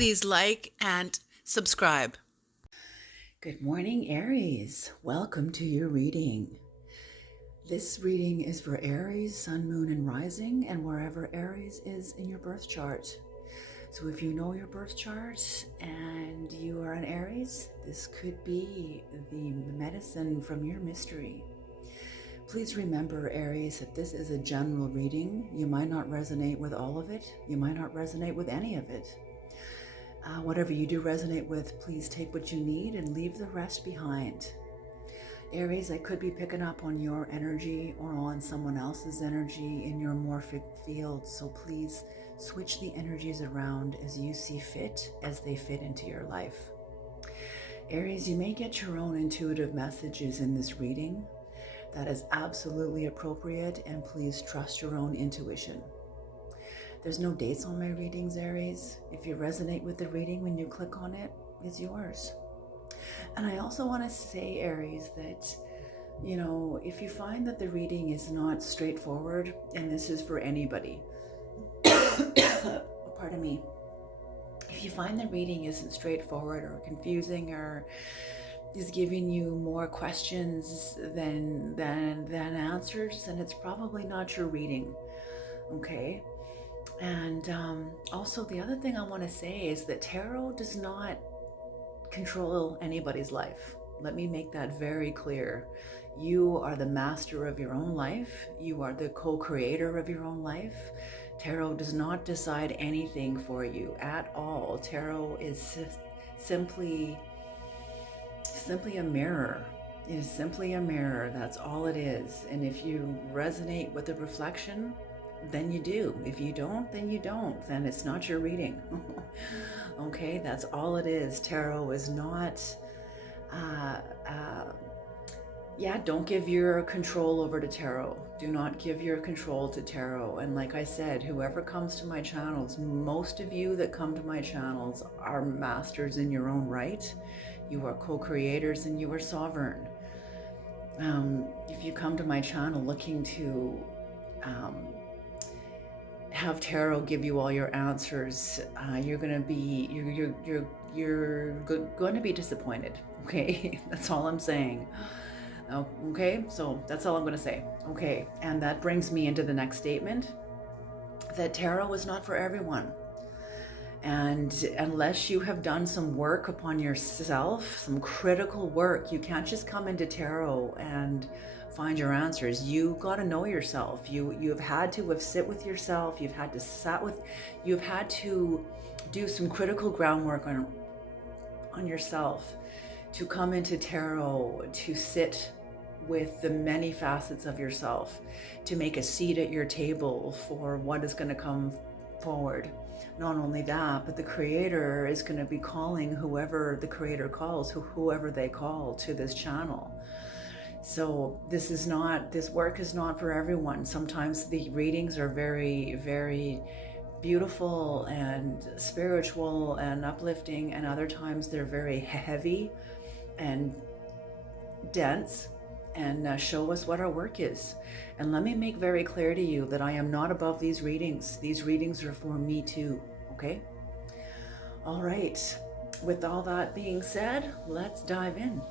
Please like and subscribe. Good morning, Aries. Welcome to your reading. This reading is for Aries, Sun, Moon, and Rising, and wherever Aries is in your birth chart. So if you know your birth chart and you are an Aries, this could be the medicine from your mystery. Please remember, Aries, that this is a general reading. You might not resonate with all of it. You might not resonate with any of it. Whatever you do resonate with, please take what you need and leave the rest behind. Aries, I could be picking up on your energy or on someone else's energy in your morphic field, so please switch the energies around as you see fit, as they fit into your life. Aries, you may get your own intuitive messages in this reading. That is absolutely appropriate, and please trust your own intuition. There's no dates on my readings, Aries. If you resonate with the reading when you click on it, it's yours. And I also want to say, Aries, that, if you find that the reading is not straightforward, and this is for anybody, pardon me, if you find the reading isn't straightforward or confusing or is giving you more questions than answers, then it's probably not your reading, okay? And also, the other thing I want to say is that tarot does not control anybody's life. Let me make that very clear. You are the master of your own life. You are the co-creator of your own life. Tarot does not decide anything for you at all. Tarot is simply a mirror. It is simply a mirror. That's all it is. And if you resonate with the reflection, then you do. If you don't, then you don't. Then it's not your reading. Okay, that's all it is. Tarot is not, don't give your control over to tarot. Do not give your control to tarot. And like I said, whoever comes to my channels, most of you that come to my channels are masters in your own right. You are co-creators and you are sovereign. If you come to my channel looking to have tarot give you all your answers, you're going to be disappointed. Okay, that's all I'm saying. Okay, so that's all I'm going to say. Okay, and that brings me into the next statement, that tarot is not for everyone. And unless you have done some work upon yourself, some critical work, you can't just come into tarot and find your answers. You got to know yourself. You've had to sit with yourself. You've had to do some critical groundwork on yourself to come into tarot, to sit with the many facets of yourself, to make a seat at your table for what is going to come forward. Not only that, but the creator is going to be calling whoever the creator calls, whoever they call to this channel. So this work is not for everyone. Sometimes the readings are very, very beautiful and spiritual and uplifting, and other times they're very heavy and dense and show us what our work is. And let me make very clear to you that I am not above these readings. These readings are for me too, okay? All right, with all that being said, let's dive in.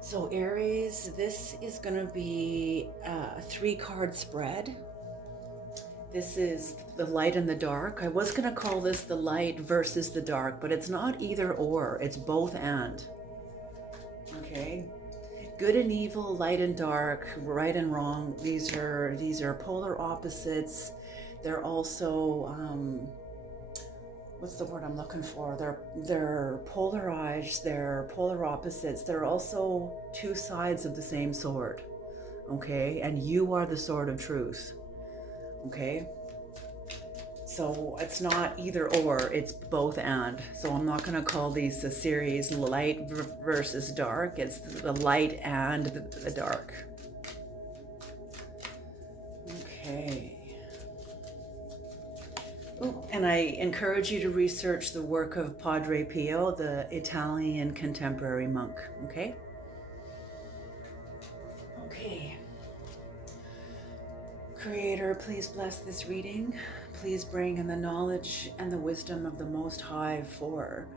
So Aries, this is gonna be a 3-card spread. This is the light and the dark. I was gonna call this the light versus the dark, but it's not either or, it's both and. Okay, good and evil, light and dark, right and wrong. These are polar opposites. They're also what's the word I'm looking for? They're polarized. They're polar opposites. They're also two sides of the same sword. Okay, and you are the sword of truth. Okay. So it's not either or, it's both and. So I'm not going to call these the series light versus dark. It's the light and the dark. Okay. Oh, and I encourage you to research the work of Padre Pio, the Italian contemporary monk. Okay? Okay. Creator, please bless this reading. please bring in the knowledge and the wisdom of the Most High for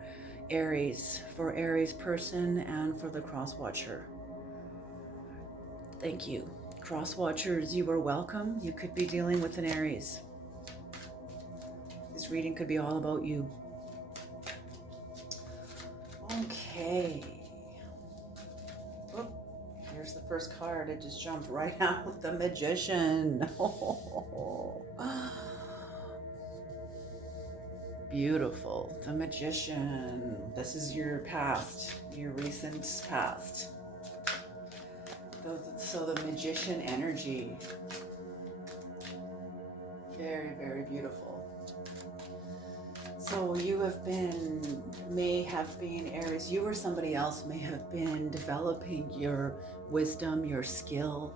Aries person and for the cross watcher. Thank you. Cross watchers, you are welcome. You could be dealing with an Aries. This reading could be all about you. Okay. Oh, here's the first card. It just jumped right out. The Magician. Beautiful. The Magician. This is your past, your recent past. So the Magician energy. Very, very beautiful. So you may have been Aries, you or somebody else may have been developing your wisdom, your skill,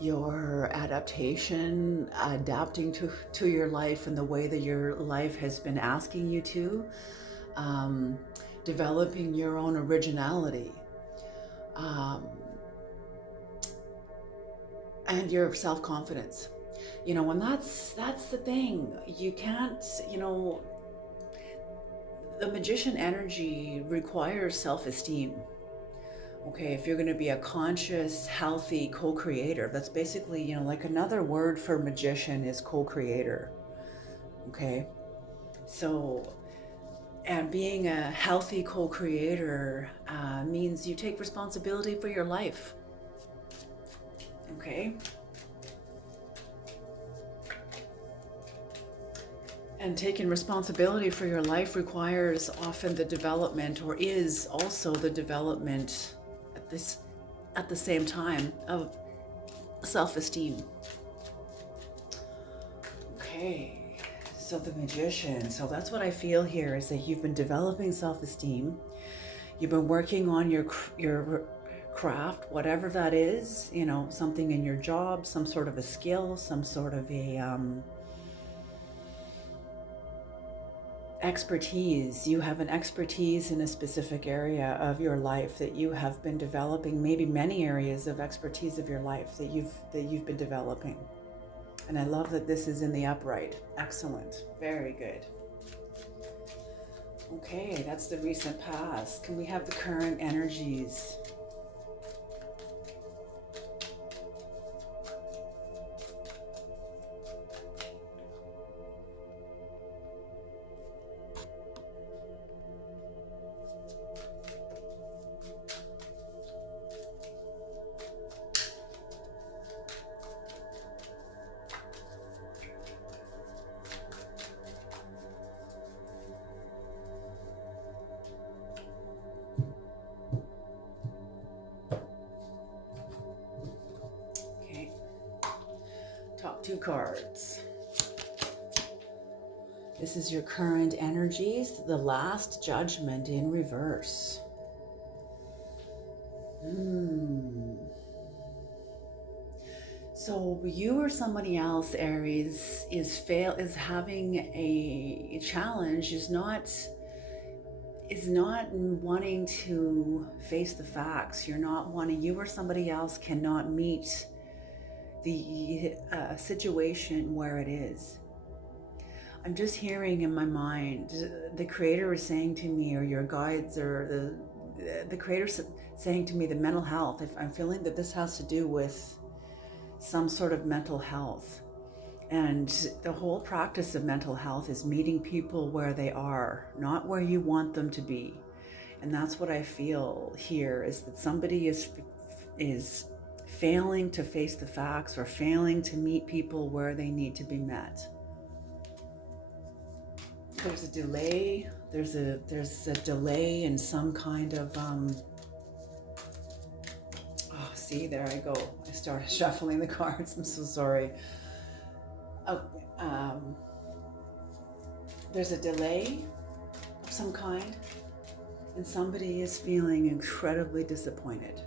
your adapting to your life in the way that your life has been asking you to, developing your own originality, and your self-confidence. And that's the thing. You can't, the Magician energy requires self-esteem. Okay, if you're going to be a conscious, healthy co-creator, that's basically, like another word for magician is co-creator. Okay, so, and being a healthy co-creator means you take responsibility for your life. Okay. And taking responsibility for your life requires often the development, or is also the development at the same time, of self-esteem. Okay, so the Magician. So that's what I feel here, is that you've been developing self-esteem. You've been working on your craft, whatever that is, something in your job, some sort of a skill, some sort of a expertise. You have an expertise in a specific area of your life that you have been developing, maybe many areas of expertise of your life that you've been developing. And I love that this is in the upright. Excellent. Very good. Okay, that's the recent past. Can we have the current energies? Top two cards. This is your current energies, the Last Judgment in reverse. So you or somebody else, Aries, is having a challenge, is not wanting to face the facts. You or somebody else cannot meet the situation where it is. I'm just hearing in my mind, the Creator is saying to me, or your guides, or the Creator saying to me, the mental health. If I'm feeling that this has to do with some sort of mental health, and the whole practice of mental health is meeting people where they are, not where you want them to be. And that's what I feel here, is that somebody is failing to face the facts, or failing to meet people where they need to be met. There's a delay. There's a delay in some kind of oh, see, there I go. I started shuffling the cards. I'm so sorry. Oh, there's a delay of some kind, and somebody is feeling incredibly disappointed.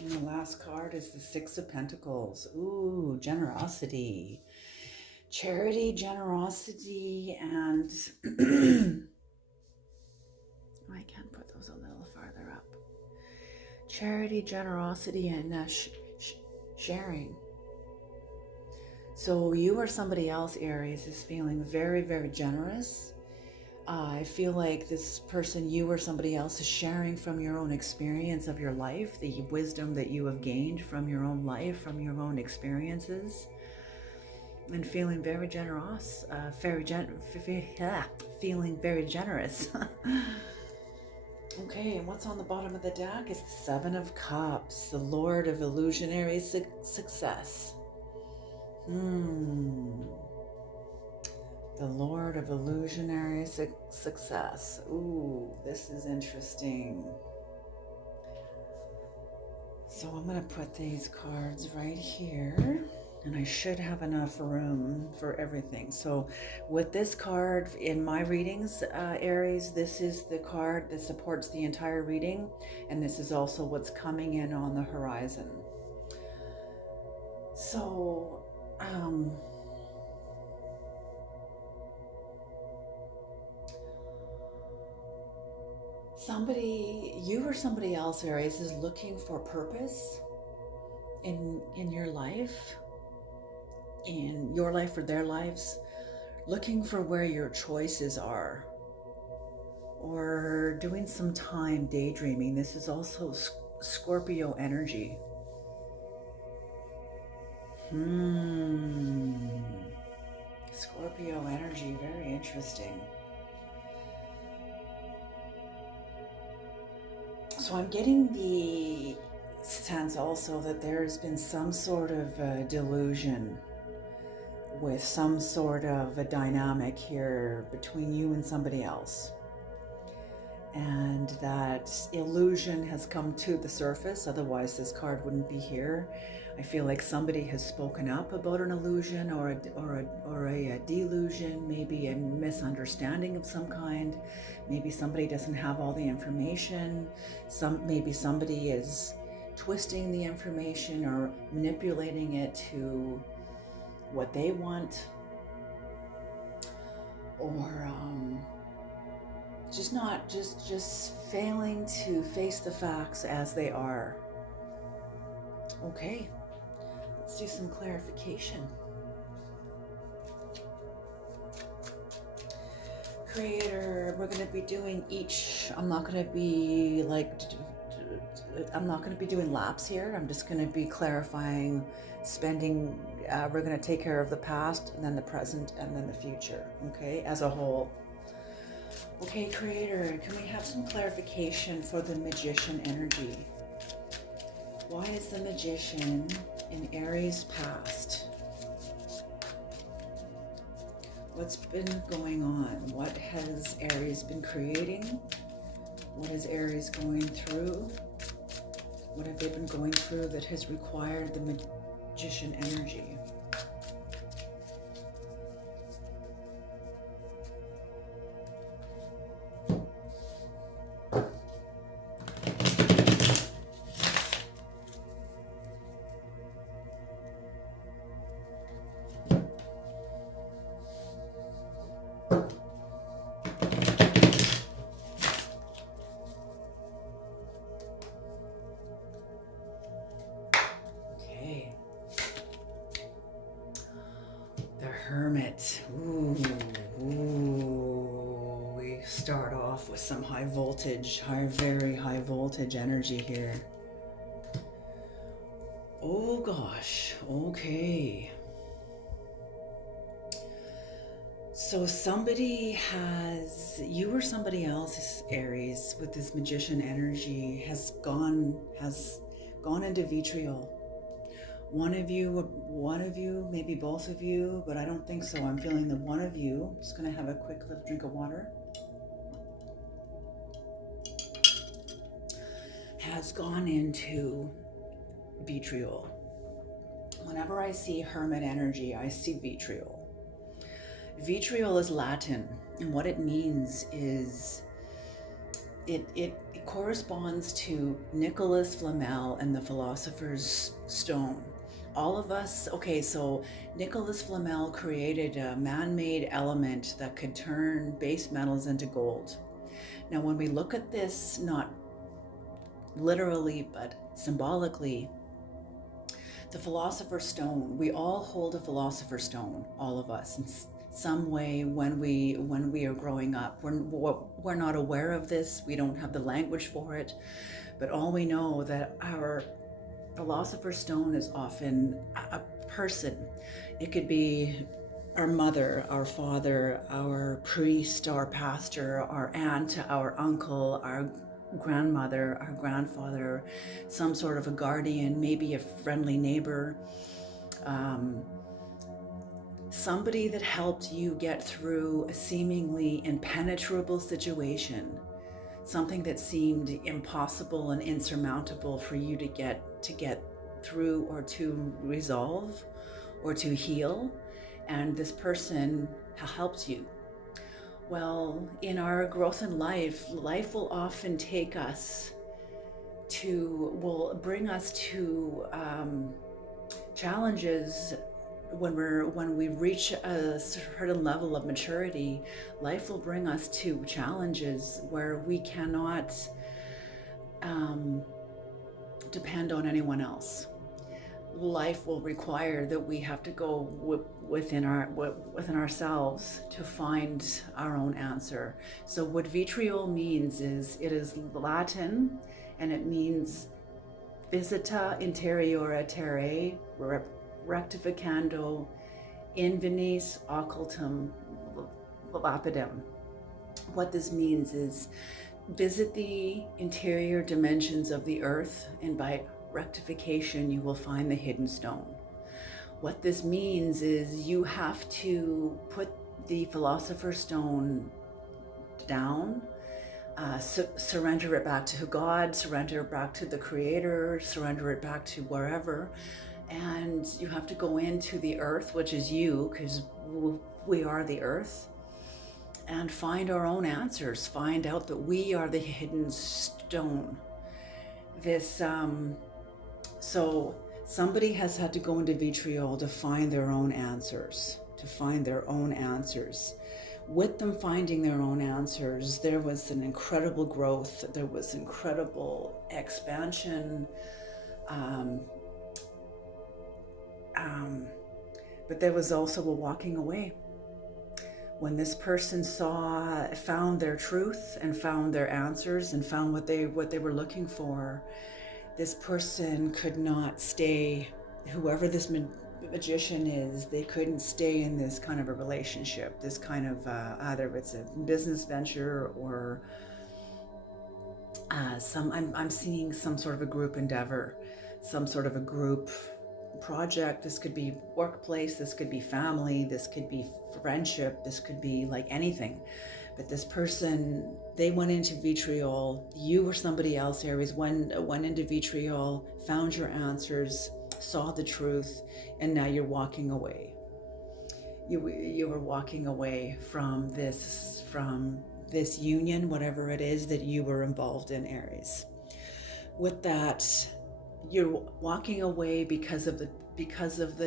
And the last card is the Six of Pentacles. Ooh, generosity. Charity, generosity, and I can put those a little farther up. Charity, generosity, and sharing. So you or somebody else, Aries, is feeling very, very generous. I feel like this person, you or somebody else, is sharing from your own experience of your life, the wisdom that you have gained from your own life, from your own experiences, and feeling very generous, feeling very generous. Okay, and what's on the bottom of the deck is the Seven of Cups, the Lord of illusionary success. The Lord of illusionary success. Ooh, this is interesting. So I'm going to put these cards right here, and I should have enough room for everything. So with this card in my readings, Aries, this is the card that supports the entire reading, and this is also what's coming in on the horizon. So, somebody, you or somebody else, Aries, is looking for purpose in your life, in your life or their lives, looking for where your choices are, or doing some time daydreaming. This is also Scorpio energy. Scorpio energy, very interesting. So I'm getting the sense also that there's been some sort of delusion with some sort of a dynamic here between you and somebody else. And that illusion has come to the surface, otherwise this card wouldn't be here. I feel like somebody has spoken up about an illusion or a delusion, maybe a misunderstanding of some kind. Maybe somebody doesn't have all the information. Maybe somebody is twisting the information or manipulating it to what they want, or just failing to face the facts as they are. Okay, let's do some clarification. Creator, we're going to be doing each, I'm not going to be doing laps here. I'm just going to be clarifying, we're going to take care of the past and then the present and then the future, okay, as a whole. Okay, Creator, can we have some clarification for the Magician energy? Why is the Magician in Aries past? What's been going on? What has Aries been creating? What is Aries going through? What have they been going through that has required the Magician energy? Hermit. Ooh, we start off with some very high voltage energy here. Oh gosh, okay. So you or somebody else, Aries, with this Magician energy has gone into vitriol. One of you, maybe both of you, but I don't think so. I'm feeling that one of you, I'm just going to have a quick little drink of water, has gone into vitriol. Whenever I see Hermit energy, I see vitriol. Vitriol is Latin, and what it means is it corresponds to Nicholas Flamel and the Philosopher's Stone. All of us, okay, so Nicholas Flamel created a man-made element that could turn base metals into gold. Now, when we look at this, not literally, but symbolically, the Philosopher's Stone, we all hold a Philosopher's Stone, all of us, in some way when we are growing up. We're not aware of this, we don't have the language for it, but all we know that our Philosopher's Stone is often a person. It could be our mother, our father, our priest, our pastor, our aunt, our uncle, our grandmother, our grandfather, some sort of a guardian, maybe a friendly neighbor, somebody that helped you get through a seemingly impenetrable situation, something that seemed impossible and insurmountable for you to get through, or to resolve, or to heal, and this person helped you. Well, in our growth in life will often take us will bring us to challenges. When we reach a certain level of maturity, life will bring us to challenges where we cannot depend on anyone else. Life will require that we have to go within ourselves to find our own answer. So what vitriol means is, it is Latin, and it means visita interiora terrae rectificando invenis occultum lapidem. What this means is, visit the interior dimensions of the earth, and by rectification you will find the hidden stone. What this means is, you have to put the Philosopher's Stone down, surrender it back to God, surrender it back to the Creator, surrender it back to wherever, and you have to go into the earth, which is you, because we are the earth, and find our own answers, find out that we are the hidden stone. So somebody has had to go into vitriol to find their own answers, With them finding their own answers, there was an incredible growth, there was incredible expansion, but there was also a walking away. When this person found their truth and found their answers and found what they were looking for, this person could not stay, whoever this magician is, they couldn't stay in this kind of a relationship, this kind of either it's a business venture or I'm seeing some sort of a group endeavor, some sort of a group project. This could be workplace, this could be family, this could be friendship, this could be like anything. But this person, they went into vitriol. You or somebody else, Aries, went into vitriol, found your answers, saw the truth, and now you're walking away. You were walking away from this union, whatever it is that you were involved in, Aries. With that, you're walking away because of the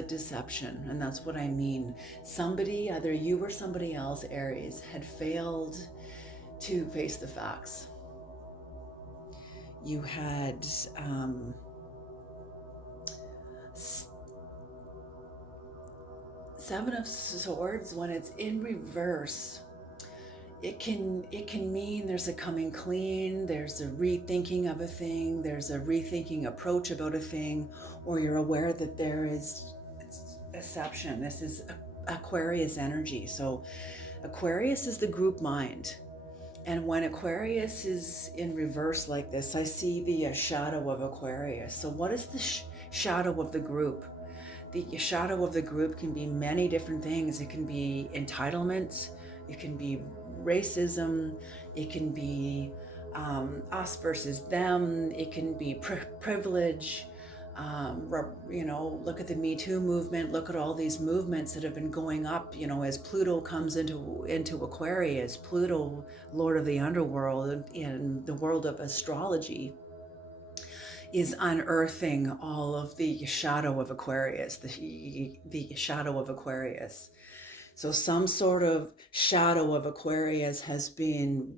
deception, and that's what I mean. Somebody, either you or somebody else, Aries, had failed to face the facts. You had Seven of Swords. When it's in reverse, it can mean there's a coming clean, there's a rethinking of a thing, there's a rethinking approach about a thing, or you're aware that there is deception. This is Aquarius energy. So Aquarius is the group mind. And when Aquarius is in reverse like this, I see the shadow of Aquarius. So what is the shadow of the group? The shadow of the group can be many different things. It can be entitlement, it can be racism, it can be us versus them, it can be privilege, Look at the Me Too movement. Look at all these movements that have been going up. As Pluto comes into Aquarius, Pluto, Lord of the underworld, in the world of astrology, is unearthing all of the shadow of Aquarius, the shadow of Aquarius. So some sort of shadow of Aquarius has been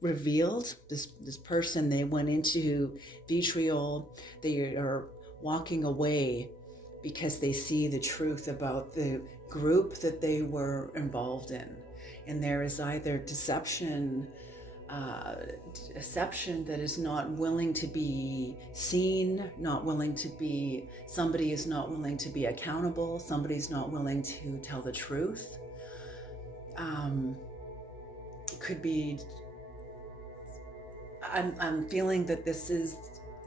revealed. This person, they went into vitriol. They are walking away because they see the truth about the group that they were involved in. And there is either deception that is not willing to be seen, somebody is not willing to be accountable, somebody's not willing to tell the truth. Could be, I'm feeling that this is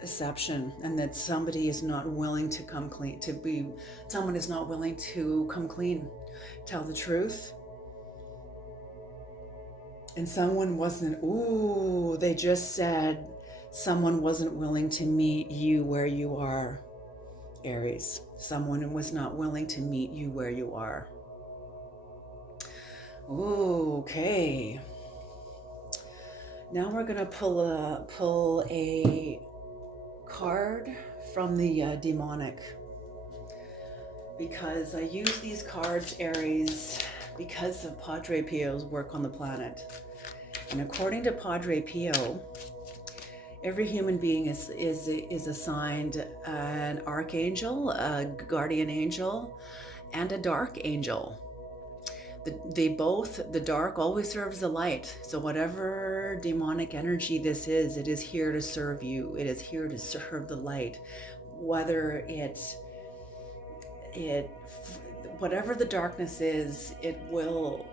deception, and that somebody is not willing to come clean, someone is not willing to come clean, tell the truth. And someone they just said someone wasn't willing to meet you where you are, Aries. Someone was not willing to meet you where you are. Ooh, okay. Now we're going to pull a card from the demonic, because I use these cards, Aries, because of Padre Pio's work on the planet. And according to Padre Pio, every human being is assigned an archangel, a guardian angel, and a dark angel. The dark always serves the light. So whatever demonic energy this is, it is here to serve you. It is here to serve the light. Whether whatever the darkness is, it will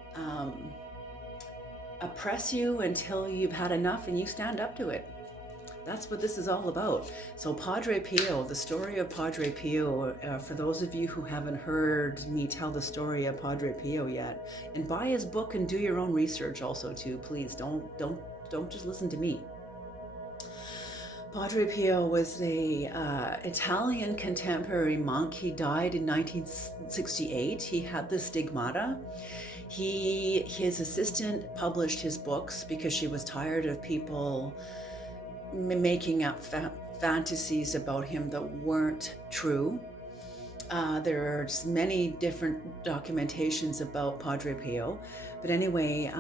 oppress you until you've had enough and you stand up to it. That's what this is all about. So Padre Pio, the story of Padre Pio, for those of you who haven't heard me tell the story of Padre Pio yet, and buy his book and do your own research also too, please. Don't just listen to me. Padre Pio was a Italian contemporary monk. He died in 1968. He had the stigmata. His assistant published his books because she was tired of people making up fantasies about him that weren't true. There are many different documentations about Padre Pio, but anyway,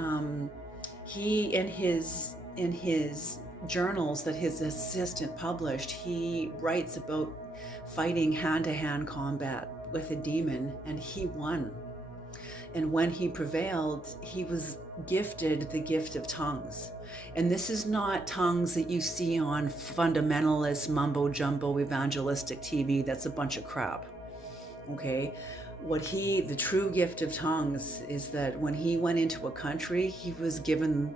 he in his journals that his assistant published, he writes about fighting hand-to-hand combat with a demon, and he won. And when he prevailed, he was gifted the gift of tongues. And this is not tongues that you see on fundamentalist mumbo-jumbo evangelistic TV. That's a bunch of crap. Okay? The true gift of tongues is that when he went into a country, he was given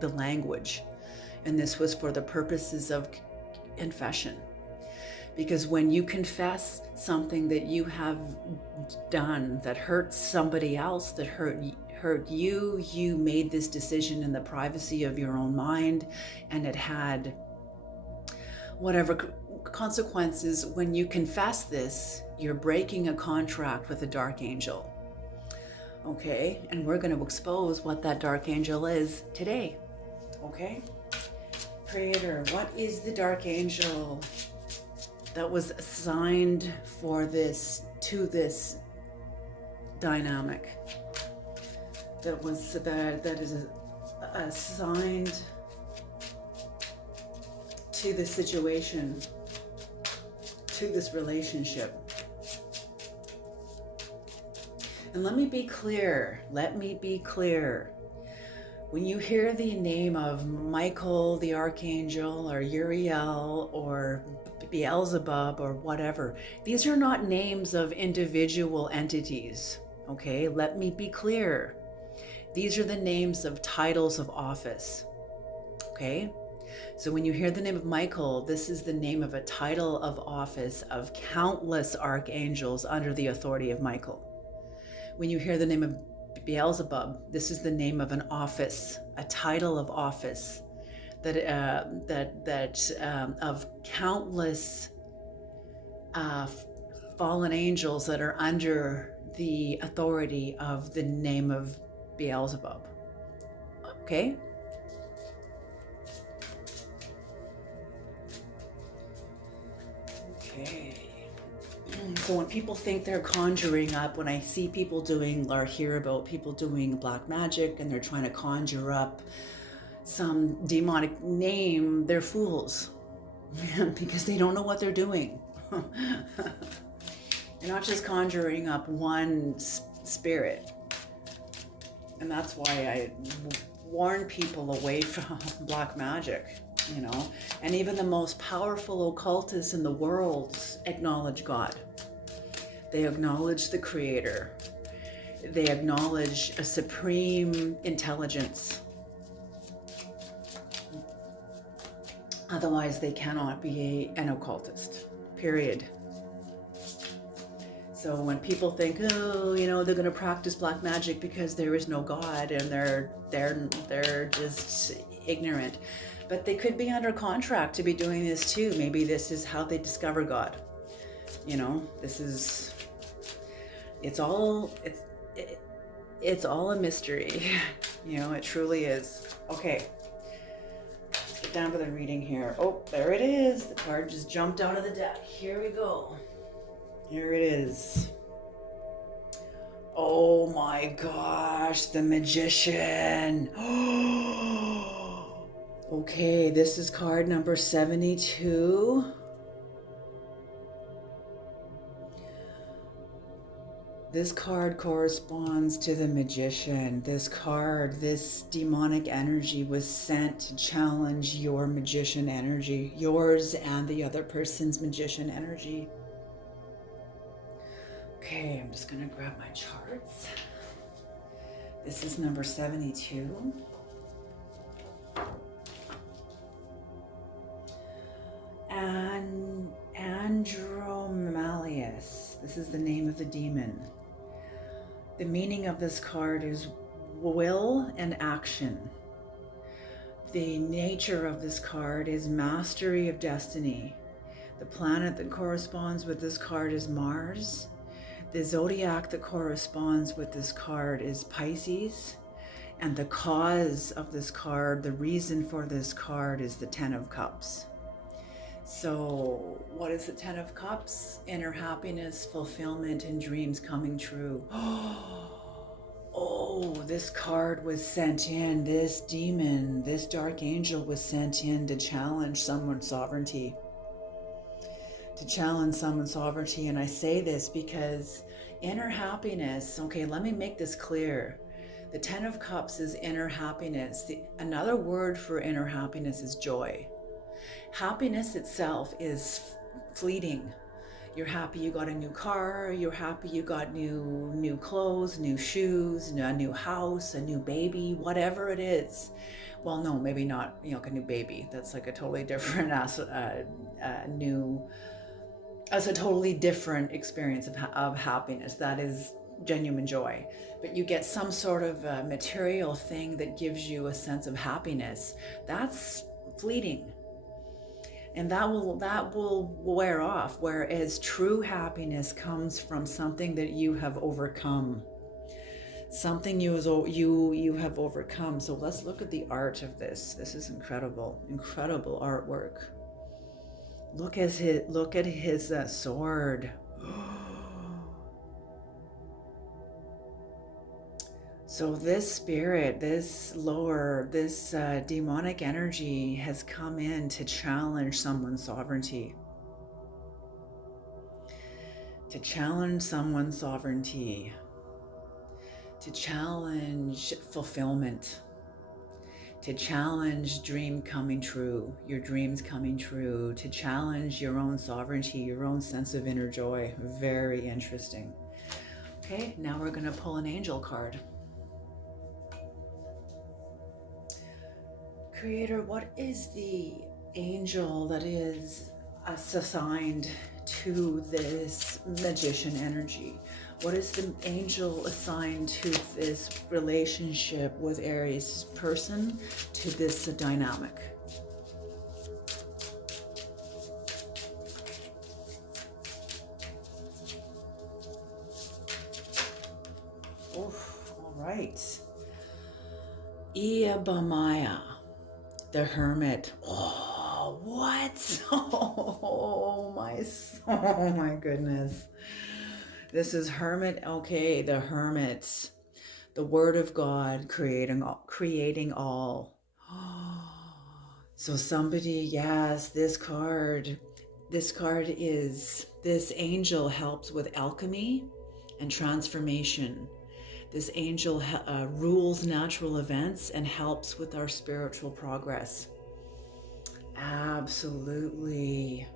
the language. And this was for the purposes of confession. Because when you confess something that you have done that hurts somebody else, that hurt you, you made this decision in the privacy of your own mind, and it had whatever consequences. When you confess this, you're breaking a contract with a dark angel. Okay, and we're going to expose what that dark angel is today. Okay, Creator, what is the dark angel that was assigned to this dynamic? That is assigned to the situation, to this relationship. And let me be clear. When you hear the name of Michael the Archangel, or Uriel, or Beelzebub, or whatever, these are not names of individual entities. Okay, let me be clear. These are the names of titles of office. Okay, so when you hear the name of Michael, this is the name of a title of office of countless archangels under the authority of Michael. When you hear the name of Beelzebub, this is the name of an office, a title of office of countless uh, fallen angels that are under the authority of the name of Beelzebub. Okay? Okay. So when people think they're conjuring up, when I see people doing or hear about people doing black magic and they're trying to conjure up some demonic name, they're fools because they don't know what they're doing. You're not just conjuring up one spirit. And that's why I warn people away from black magic, you know. And even the most powerful occultists in the world acknowledge God. They acknowledge the Creator. They acknowledge a supreme intelligence. Otherwise, they cannot be an occultist, period. So when people think, oh, you know, they're going to practice black magic because there is no God and they're just ignorant, but they could be under contract to be doing this too. Maybe this is how they discover God. You know, it's all a mystery. You know, it truly is. Okay. Let's get down to the reading here. Oh, there it is. The card just jumped out of the deck. Here we go. Here it is. Oh my gosh, the Magician. Okay, this is card number 72. This card corresponds to the Magician. This card, this demonic energy was sent to challenge your magician energy, yours and the other person's magician energy. Okay, I'm just gonna grab my charts. This is number 72. And Andromalius. This is the name of the demon. The meaning of this card is will and action. The nature of this card is mastery of destiny. The planet that corresponds with this card is Mars. The zodiac that corresponds with this card is Pisces. And the cause of this card, the reason for this card, is the Ten of Cups. So what is the Ten of Cups? Inner happiness, fulfillment, and dreams coming true. Oh, this card was sent in. This demon, this dark angel was sent in to challenge someone's sovereignty. To challenge someone's sovereignty. And I say this because inner happiness, okay, let me make this clear. The Ten of Cups is inner happiness. Another word for inner happiness is joy. Happiness itself is fleeting. You're happy you got a new car, you're happy you got new clothes, new shoes, a new house, a new baby, whatever it is. Well, no, maybe not, you know, like a new baby. That's like a totally different as a totally different experience of happiness. That is genuine joy. But you get some sort of material thing that gives you a sense of happiness. That's fleeting. And that will wear off, whereas true happiness comes from something that you have overcome. Something you have overcome. So let's look at the art of this. This is incredible artwork. Look at his sword. So this spirit, this demonic energy has come in to challenge someone's sovereignty. To challenge someone's sovereignty. To challenge fulfillment. To challenge dream coming true, your dreams coming true. To challenge your own sovereignty, your own sense of inner joy. Very interesting. Okay, now we're going to pull an angel card. Creator, what is the angel that is assigned to this magician energy? What is the angel assigned to this relationship with Aries person, to this dynamic? right. Iabamaya, the Hermit. Oh, what? Oh my goodness. This is Hermit. Okay, the Hermit. The Word of God creating all. So somebody, yes, this angel helps with alchemy and transformation. This angel rules natural events and helps with our spiritual progress. Absolutely.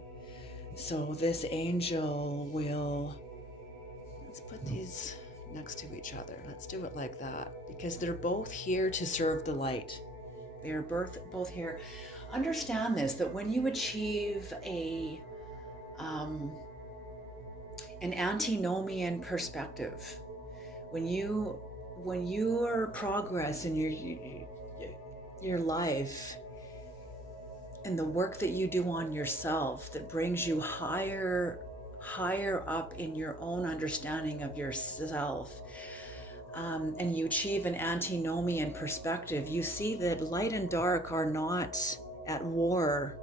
So this angel will, let's put these next to each other. Let's do it like that because they're both here to serve the light. They are both here. Understand this, that when you achieve an antinomian perspective, when your progress in your life and the work that you do on yourself that brings you higher up in your own understanding of yourself, and you achieve an antinomian perspective, you see that light and dark are not at war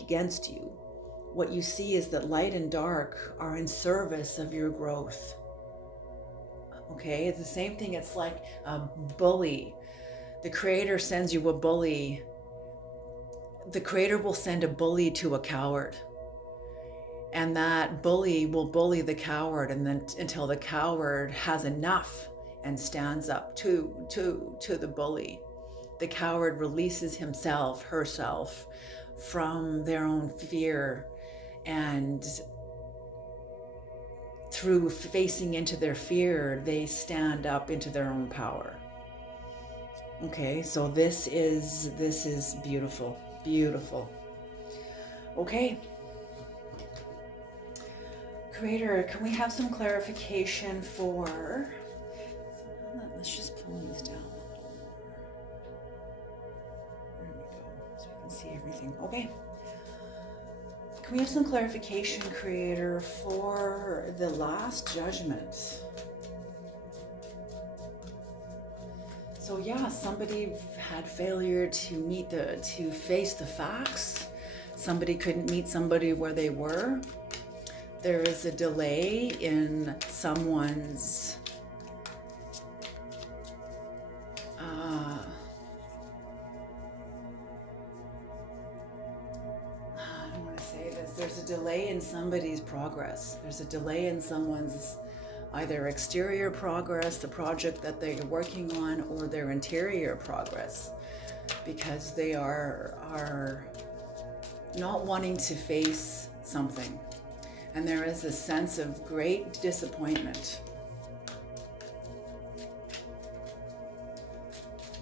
against you. What you see is that light and dark are in service of your growth. Okay, it's the same thing. It's like a bully. The creator sends you a bully. The creator will send a bully to a coward. And that bully will bully the coward, and then until the coward has enough and stands up to the bully. The coward releases herself from their own fear, and through facing into their fear, they stand up into their own power. Okay, so this is beautiful, beautiful. Okay. Creator, can we have some clarification for, let's just pull these down a little more. There we go, so you can see everything. Okay. Can we have some clarification, Creator, for the last judgment? So yeah, somebody had failure to face the facts. Somebody couldn't meet somebody where they were. There is a delay in someone's I don't want to say this. There's a delay in somebody's progress. There's a delay in someone's either exterior progress, the project that they're working on, or their interior progress, because they are not wanting to face something. And there is a sense of great disappointment.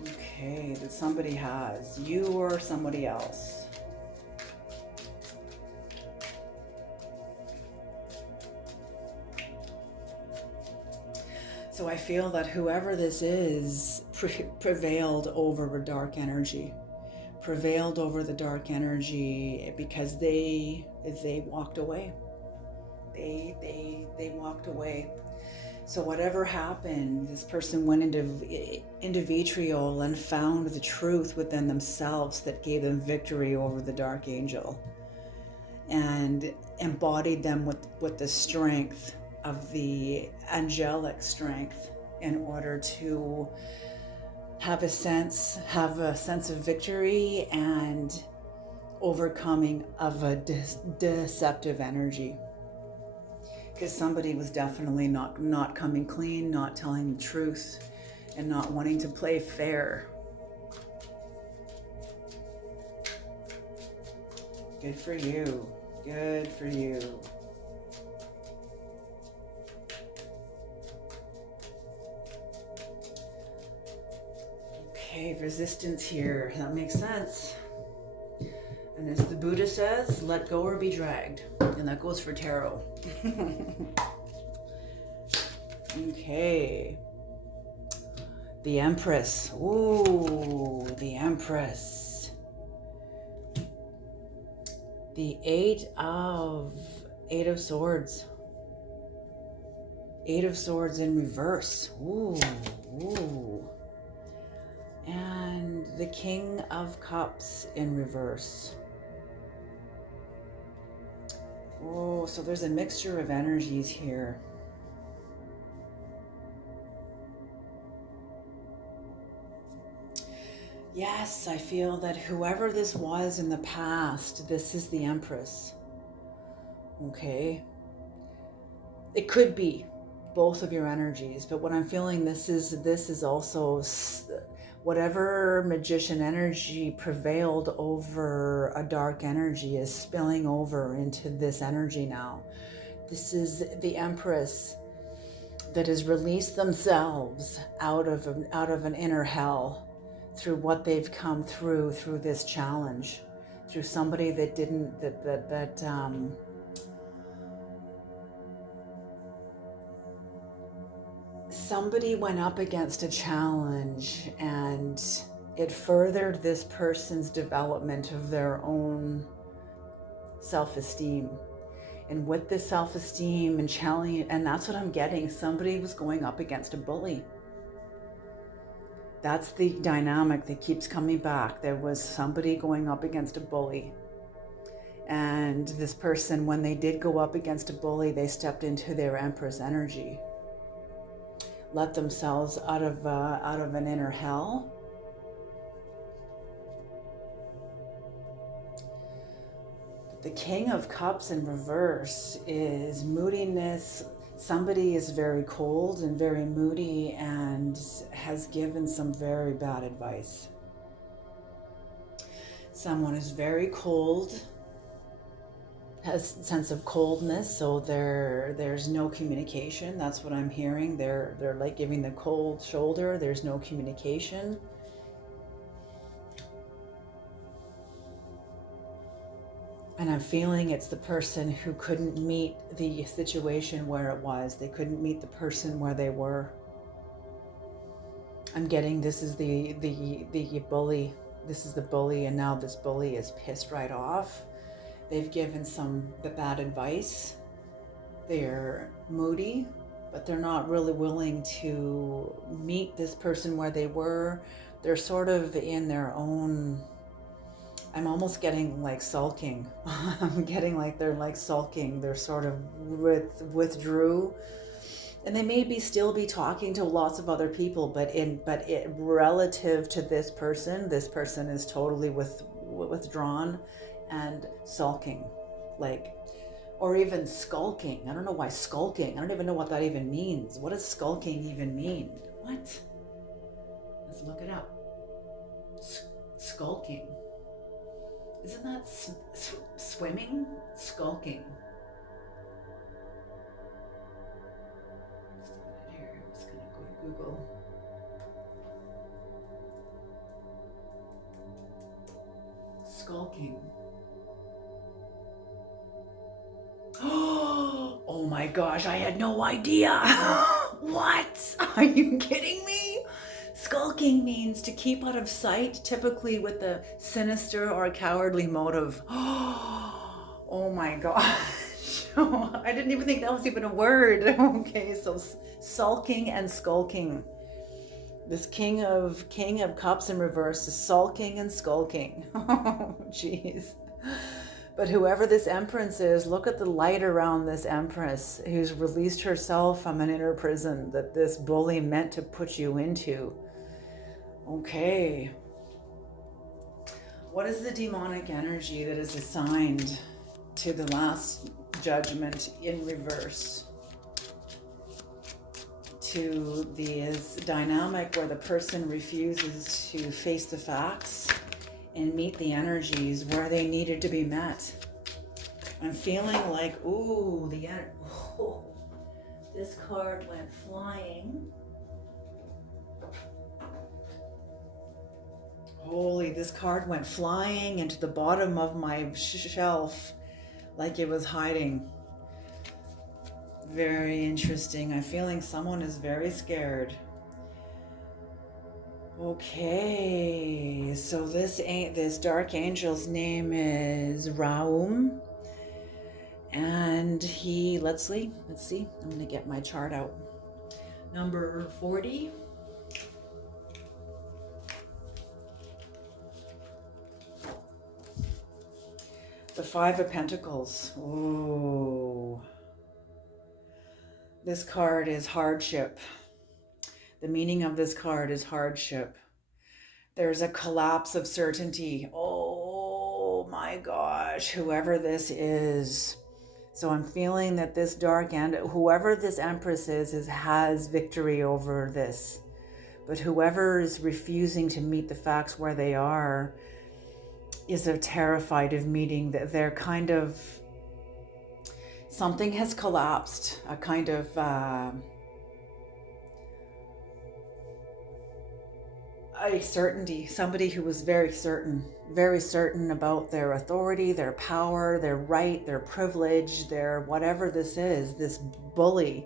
Okay, that somebody has, you or somebody else. So I feel that whoever this is prevailed over a dark energy. Prevailed over the dark energy because they walked away. They walked away. So whatever happened, this person went into vitriol and found the truth within themselves that gave them victory over the dark angel, and embodied them with the strength of the angelic strength in order to have a sense of victory and overcoming of a deceptive energy. Because somebody was definitely not coming clean, not telling the truth, and not wanting to play fair. Good for you. Good for you. Okay, resistance here. That makes sense. And as the Buddha says, let go or be dragged. And that goes for tarot. Okay. The Empress. Ooh, the Empress. The Eight of Swords. Eight of Swords in reverse. Ooh. the King of Cups in reverse. Oh, so there's a mixture of energies here. Yes, I feel that whoever this was in the past, this is the Empress. Okay. It could be both of your energies, but what I'm feeling, this is also whatever magician energy prevailed over a dark energy is spilling over into this energy now. This is the Empress that has released themselves out of an inner hell through what they've come through this challenge, through somebody that didn't somebody went up against a challenge and it furthered this person's development of their own self-esteem. And with this self-esteem and challenge, and that's what I'm getting, somebody was going up against a bully. That's the dynamic that keeps coming back. There was somebody going up against a bully. And this person, when they did go up against a bully, they stepped into their Empress energy, let themselves out of an inner hell. The King of Cups in reverse is moodiness. Somebody is very cold and very moody and has given some very bad advice. Someone is very cold, has a sense of coldness, so there's no communication. That's what I'm hearing. They're like giving the cold shoulder. There's no communication. And I'm feeling it's the person who couldn't meet the situation where it was. They couldn't meet the person where they were. I'm getting this is the bully. This is the bully, and now this bully is pissed right off. They've given some bad advice. They're moody, but they're not really willing to meet this person where they were. They're sort of in their own, I'm almost getting like sulking. I'm getting like they're like sulking. They're sort of withdrew. And they may still be talking to lots of other people, but relative to this person is totally withdrawn and sulking, like, or even skulking. I don't know why skulking. I don't even know what that even means. What does skulking even mean? What? Let's look it up. Skulking. Isn't that swimming? Skulking. Here, I'm just gonna go to Google. Skulking. Oh my gosh, I had no idea. What? Are you kidding me? Skulking means to keep out of sight, typically with a sinister or a cowardly motive. Oh my gosh. I didn't even think that was even a word. Okay, so sulking and skulking. This King of Cups in reverse is sulking and skulking. Oh, jeez. But whoever this Empress is, look at the light around this Empress who's released herself from an inner prison that this bully meant to put you into. Okay. What is the demonic energy that is assigned to the last judgment in reverse? To this dynamic where the person refuses to face the facts and meet the energies where they needed to be met. I'm feeling like, ooh, this card went flying. Holy, this card went flying into the bottom of my shelf like it was hiding. Very interesting. I'm feeling someone is very scared. Okay, so this dark angel's name is Raum, and let's see. I'm gonna get my chart out. Number 40. The Five of Pentacles. Ooh. This card is hardship. The meaning of this card is hardship. There's a collapse of certainty. Oh my gosh, whoever this is. So I'm feeling that this dark end, whoever this Empress is has victory over this. But whoever is refusing to meet the facts where they are is terrified of meeting that they're kind of, something has collapsed, a kind of a certainty, somebody who was very certain about their authority, their power, their right, their privilege, their whatever this is, this bully.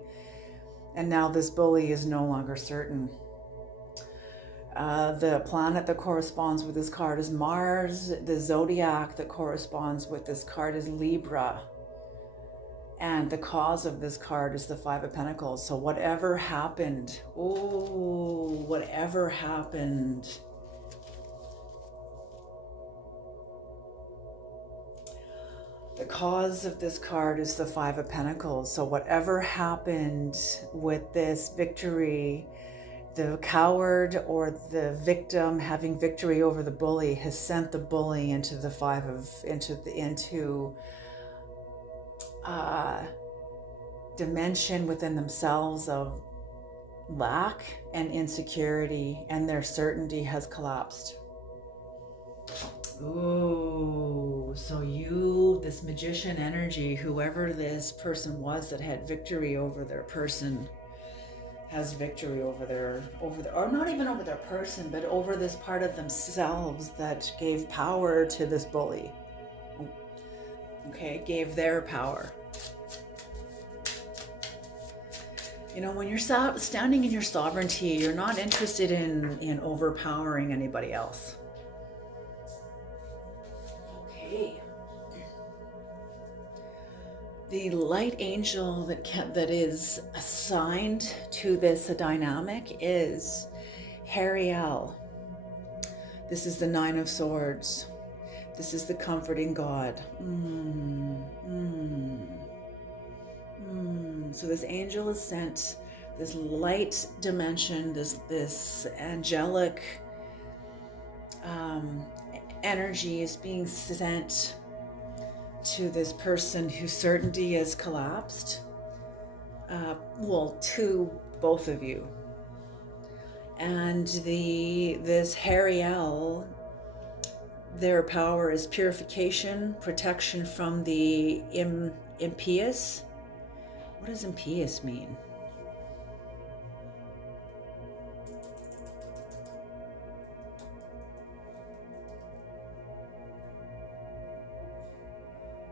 And now this bully is no longer certain. The planet that corresponds with this card is Mars. The zodiac that corresponds with this card is Libra. And the cause of this card is the Five of Pentacles. So whatever happened, whatever happened, the cause of this card is the Five of Pentacles. So whatever happened with this victory, the coward or the victim having victory over the bully has sent the bully into the dimension within themselves of lack and insecurity, and their certainty has collapsed. Ooh, so this magician energy, whoever this person was that had victory over their person, has victory over or not even over their person, but over this part of themselves that gave power to this bully. Okay, gave their power. You know, when you're standing in your sovereignty, you're not interested in overpowering anybody else. Okay. The light angel that is assigned to this dynamic is Ariel. This is the Nine of Swords. This is the comforting God. So this angel is sent, this light dimension, this angelic energy is being sent to this person whose certainty has collapsed. To both of you. And this Ariel, their power is purification, protection from the impious. What does impious mean?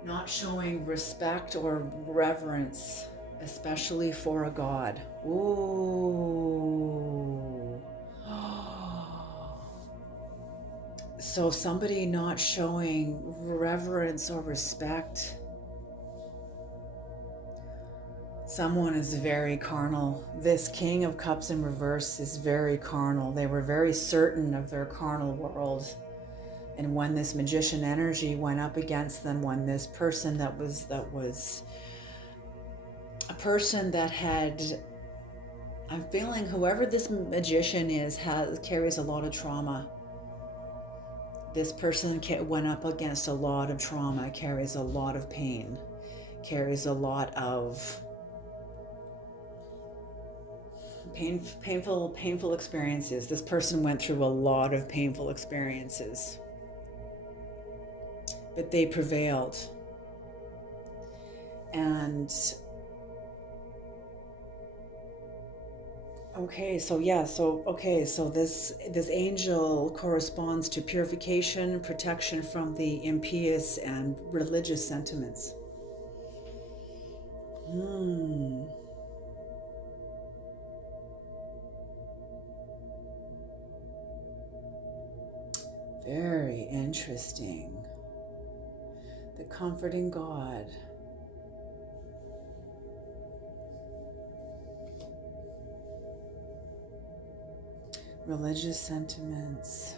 Not showing respect or reverence, especially for a god. Ooh. So somebody not showing reverence or respect. Someone is very carnal. This King of Cups in reverse is very carnal. They were very certain of their carnal world. And when this magician energy went up against them, when this person that was a person that had, I'm feeling whoever this magician is carries a lot of trauma. This person went up against a lot of trauma, carries a lot of pain, carries a lot of painful experiences. This person went through a lot of painful experiences, but they prevailed. And so this angel corresponds to purification, protection from the impious and religious sentiments. Very interesting. The comforting God. Religious sentiments.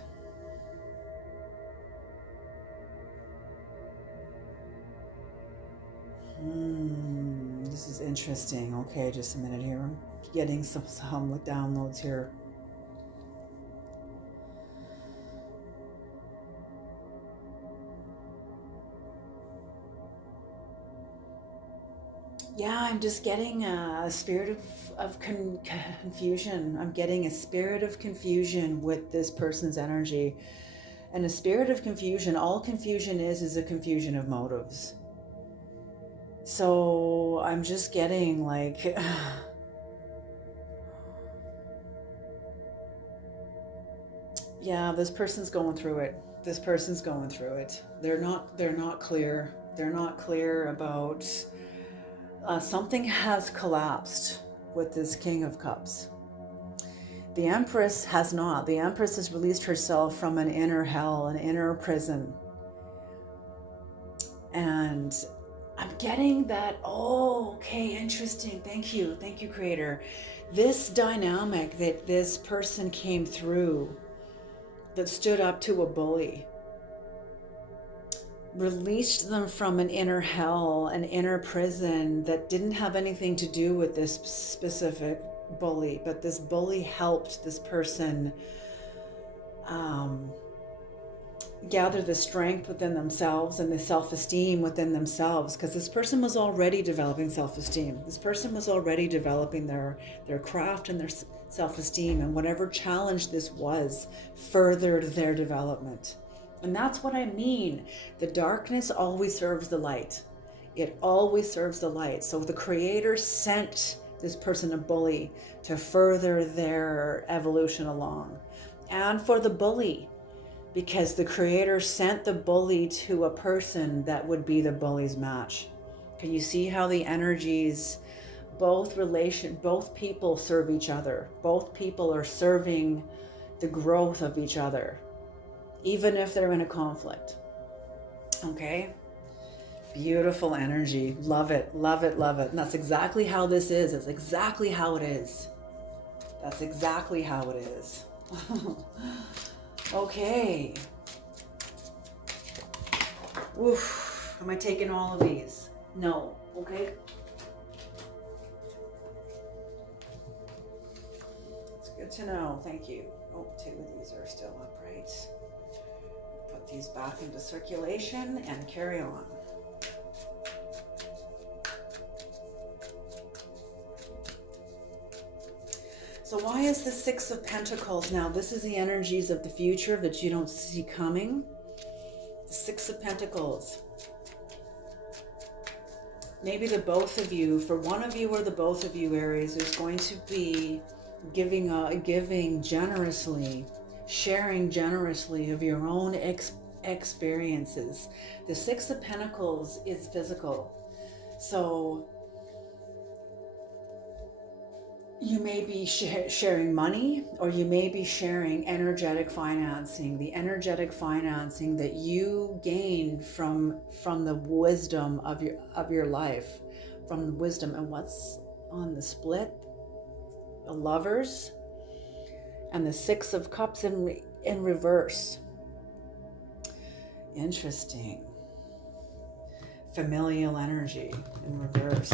interesting. Okay, just a minute here. I'm getting some downloads here. Yeah, I'm just getting a spirit of confusion. I'm getting a spirit of confusion with this person's energy. And a spirit of confusion, all confusion is a confusion of motives. So I'm just getting like... yeah, this person's going through it. This person's going through it. They're not clear. They're not clear about... something has collapsed with this King of Cups. The Empress has not. The Empress has released herself from an inner hell, an inner prison. And I'm getting that, oh, okay, interesting. Thank you, Creator. This dynamic that this person came through, that stood up to a bully, released them from an inner hell, an inner prison that didn't have anything to do with this specific bully, but this bully helped this person gather the strength within themselves and the self-esteem within themselves, because this person was already developing self-esteem. This person was already developing their craft and their self-esteem, and whatever challenge this was furthered their development. And that's what I mean. The darkness always serves the light. It always serves the light. So the Creator sent this person, a bully, to further their evolution along. And for the bully, because the Creator sent the bully to a person that would be the bully's match. Can you see how the energies, both people serve each other. Both people are serving the growth of each other, even if they're in a conflict. Okay? Beautiful energy. Love it, love it, love it. And that's exactly how this is. It's exactly how it is. That's exactly how it is. Okay. Oof. Am I taking all of these? No. Okay. It's good to know. Thank you. Oh, 2 of these are still upright. Put these back into circulation and carry on. So why is the 6 of Pentacles now? This is the energies of the future that you don't see coming. The 6 of Pentacles. Maybe the both of you, for one of you or the both of you, Aries, is going to be giving generously, sharing generously of your own experiences. The 6 of Pentacles is physical. So you may be sharing money, or you may be sharing energetic financing, the energetic financing that you gained from the wisdom of your life, from the wisdom. And what's on the split? The Lovers and the 6 of Cups in reverse. Interesting. Familial energy in reverse.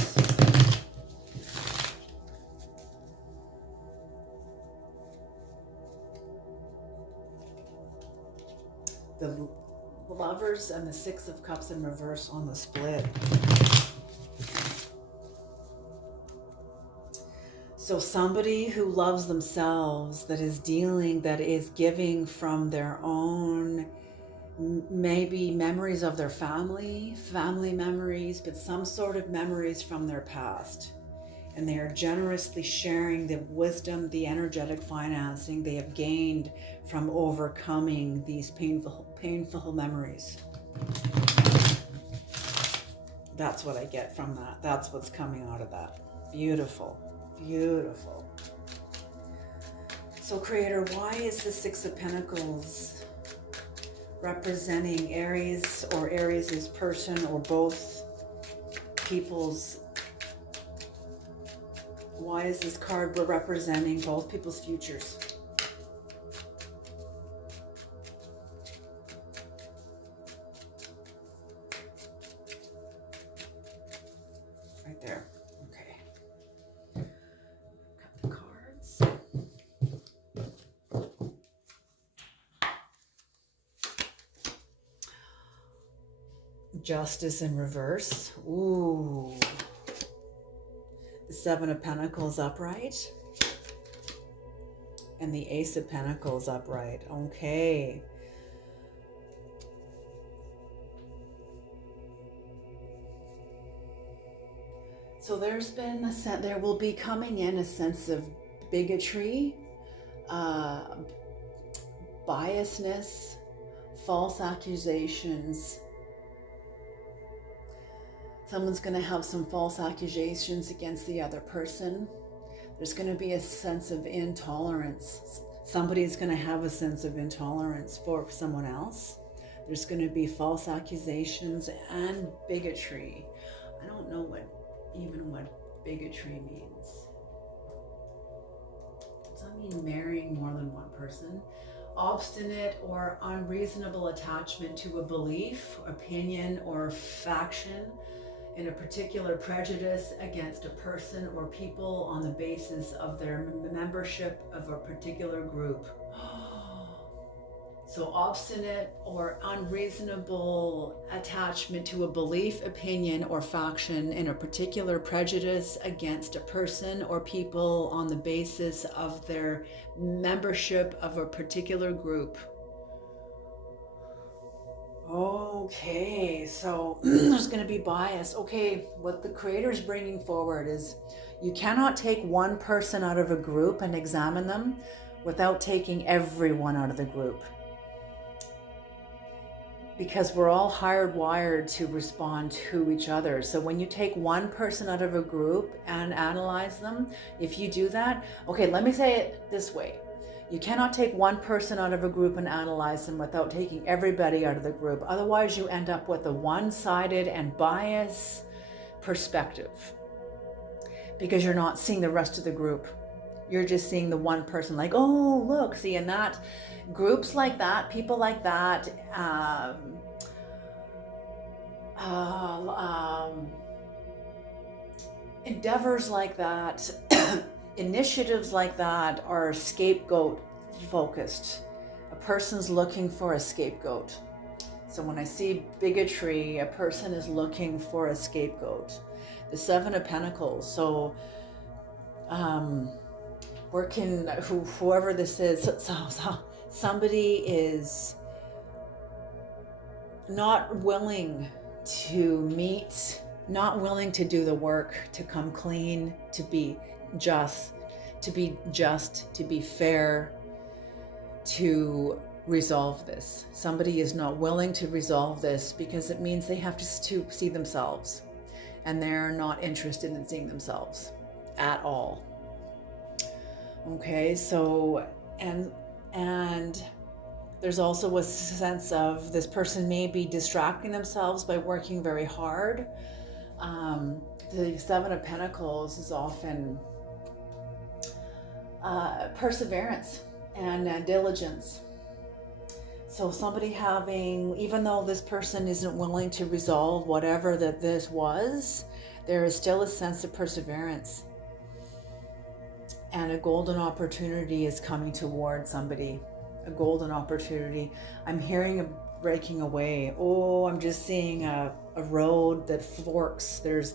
The Lovers and the 6 of Cups in reverse on the split. So somebody who loves themselves, that is giving from their own, maybe memories of their family memories, but some sort of memories from their past. And they are generously sharing the wisdom, the energetic financing they have gained from overcoming these painful memories. That's what I get from that. That's what's coming out of that. Beautiful, beautiful. So Creator, why is the 6 of Pentacles representing Aries, or Aries' person, or both people's? Why is this card representing both people's futures? Right there. Okay. Justice in reverse. Ooh. The Seven of Pentacles upright. And the Ace of Pentacles upright. Okay. So there will be coming in a sense of bigotry, biasness, false accusations. Someone's going to have some false accusations against the other person. There's going to be a sense of intolerance. Somebody's going to have a sense of intolerance for someone else. There's going to be false accusations and bigotry. I don't know what bigotry means. Does that mean marrying more than one person? Obstinate or unreasonable attachment to a belief, opinion, or faction in a particular prejudice against a person or people on the basis of their membership of a particular group. So obstinate or unreasonable attachment to a belief, opinion, or faction in a particular prejudice against a person or people on the basis of their membership of a particular group. Okay, so there's going to be bias. Okay, what the Creator's bringing forward is you cannot take one person out of a group and examine them without taking everyone out of the group. Because we're all hardwired to respond to each other. So when you take one person out of a group and analyze them, if you do that, okay, let me say it this way. You cannot take one person out of a group and analyze them without taking everybody out of the group. Otherwise, you end up with a one-sided and biased perspective because you're not seeing the rest of the group. You're just seeing the one person like, oh, look, see, and that groups like that, people like that, endeavors like that, initiatives like that are scapegoat focused. A person's looking for a scapegoat. So when I see bigotry, a person is looking for a scapegoat. The Seven of Pentacles. So whoever this is, so somebody is not willing to meet, not willing to do the work, to come clean, to be just, to be fair, to resolve this. Somebody is not willing to resolve this because it means they have to see themselves, and they're not interested in seeing themselves at all. Okay, so and there's also a sense of this person may be distracting themselves by working very hard. The Seven of Pentacles is often perseverance and diligence. So somebody having, even though this person isn't willing to resolve whatever that this was, there is still a sense of perseverance. And a golden opportunity is coming toward somebody. A golden opportunity. I'm hearing a breaking away. Oh, I'm just seeing a road that forks. There's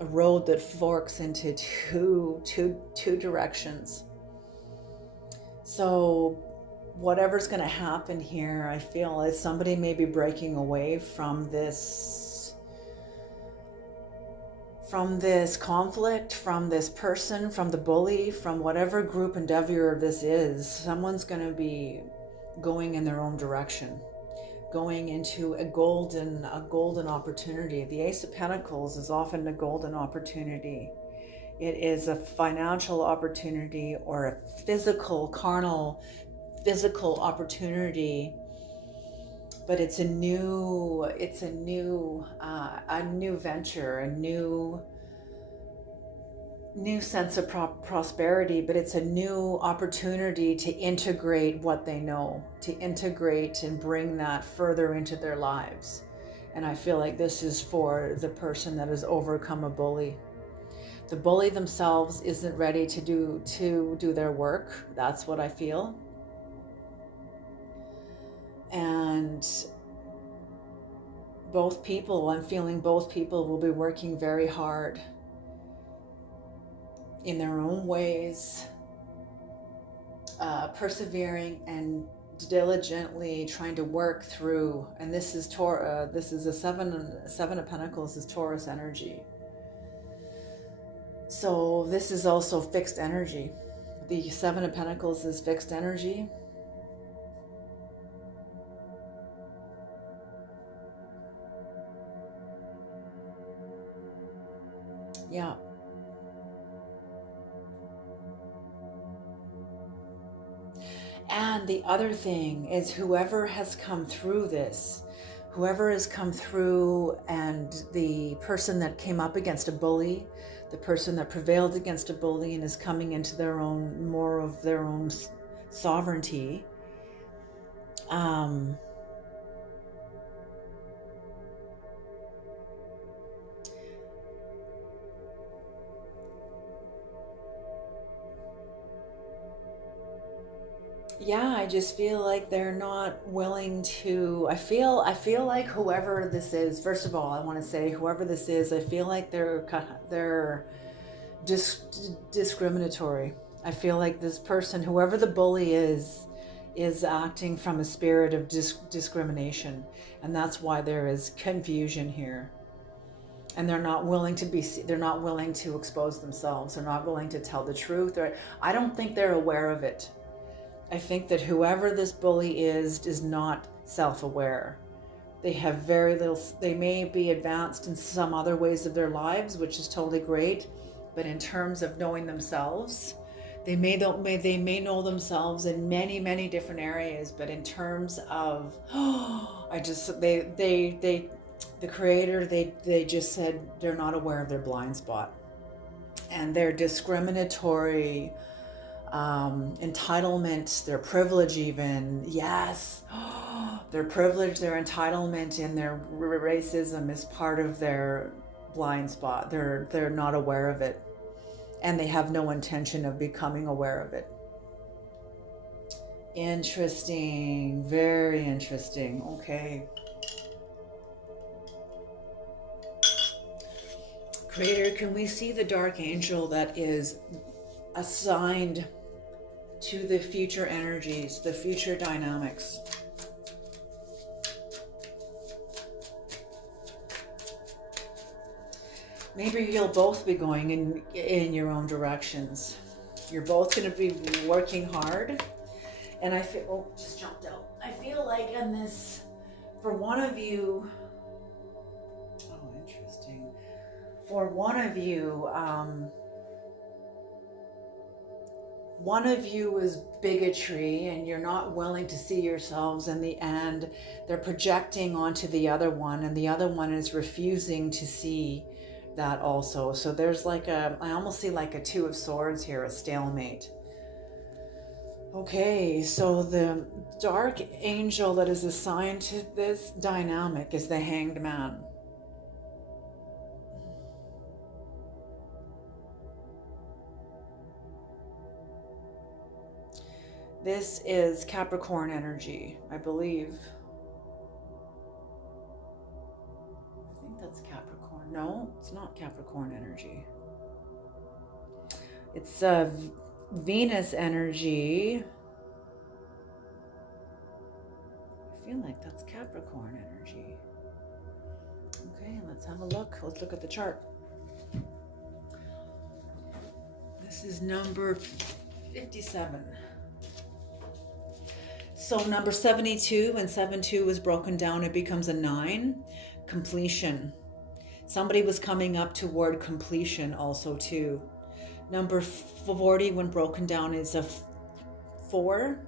a road that forks into two directions. So whatever's going to happen here, I feel is somebody may be breaking away from this conflict, from this person, from the bully, from whatever group endeavor this is. Someone's going to be going in their own direction, going into a golden opportunity. The Ace of Pentacles is often a golden opportunity. It is a financial opportunity or a physical opportunity, but it's a new venture, a new sense of prosperity, but it's a new opportunity to integrate what they know, to integrate and bring that further into their lives. And I feel like this is for the person that has overcome a bully. The bully themselves isn't ready to do their work. That's what I feel. And both people, I'm feeling both people will be working very hard in their own ways, persevering and diligently trying to work through. And this is this is a seven of Pentacles is Taurus energy. So this is also fixed energy. The Seven of Pentacles is fixed energy. Yeah. And the other thing is whoever has come through this, whoever has come through, and the person that came up against a bully, the person that prevailed against a bully and is coming into their own, more of their own sovereignty, yeah, I just feel like they're not willing to. I feel like whoever this is, first of all, I want to say whoever this is, I feel like they're discriminatory. I feel like this person, whoever the bully is acting from a spirit of discrimination, and that's why there is confusion here. And they're not willing to expose themselves. They're not willing to tell the truth. I don't think they're aware of it. I think that whoever this bully is not self-aware. They have very little, they may be advanced in some other ways of their lives, which is totally great. But in terms of knowing themselves, they may know themselves in many, many different areas. But in terms of, the creator, they just said they're not aware of their blind spot. And they're discriminatory, entitlement, their privilege, even, yes, their privilege, their entitlement, and their racism is part of their blind spot. They're not aware of it, and they have no intention of becoming aware of it. Interesting, very interesting. Okay, Creator, can we see the dark angel that is assigned to the future energies, the future dynamics? Maybe you'll both be going in your own directions. You're both going to be working hard. And I feel, oh, just jumped out. I feel like in this, for one of you, oh, interesting. For one of you is bigotry, and you're not willing to see yourselves in the end. They're projecting onto the other one, and the other one is refusing to see that also. So there's like I almost see like a Two of Swords here, a stalemate. Okay, so the dark angel that is assigned to this dynamic is the Hanged Man. This is Capricorn energy, I believe. I think that's Capricorn. No, it's not Capricorn energy. It's Venus energy. I feel like that's Capricorn energy. Okay, let's have a look. Let's look at the chart. This is number 57. So number 72, and 72 is broken down, it becomes a 9. Completion. Somebody was coming up toward completion also too. Number 40, when broken down, is a 4.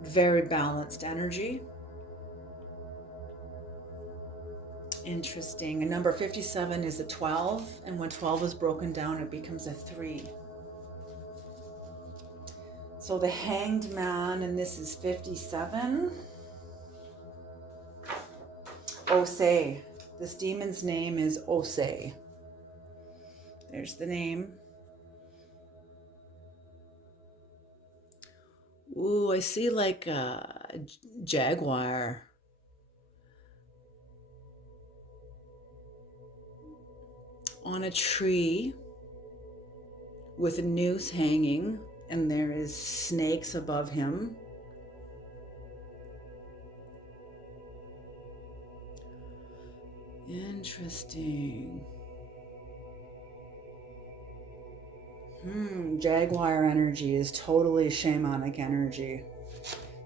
Very balanced energy. Interesting. And number 57 is a 12. And when 12 is broken down, it becomes a 3. So the Hanged Man, and this is 57. Osei. This demon's name is Osei. There's the name. Ooh, I see like a jaguar. on a tree with a noose hanging, and there is snakes above him. Interesting. Jaguar energy is totally shamanic energy.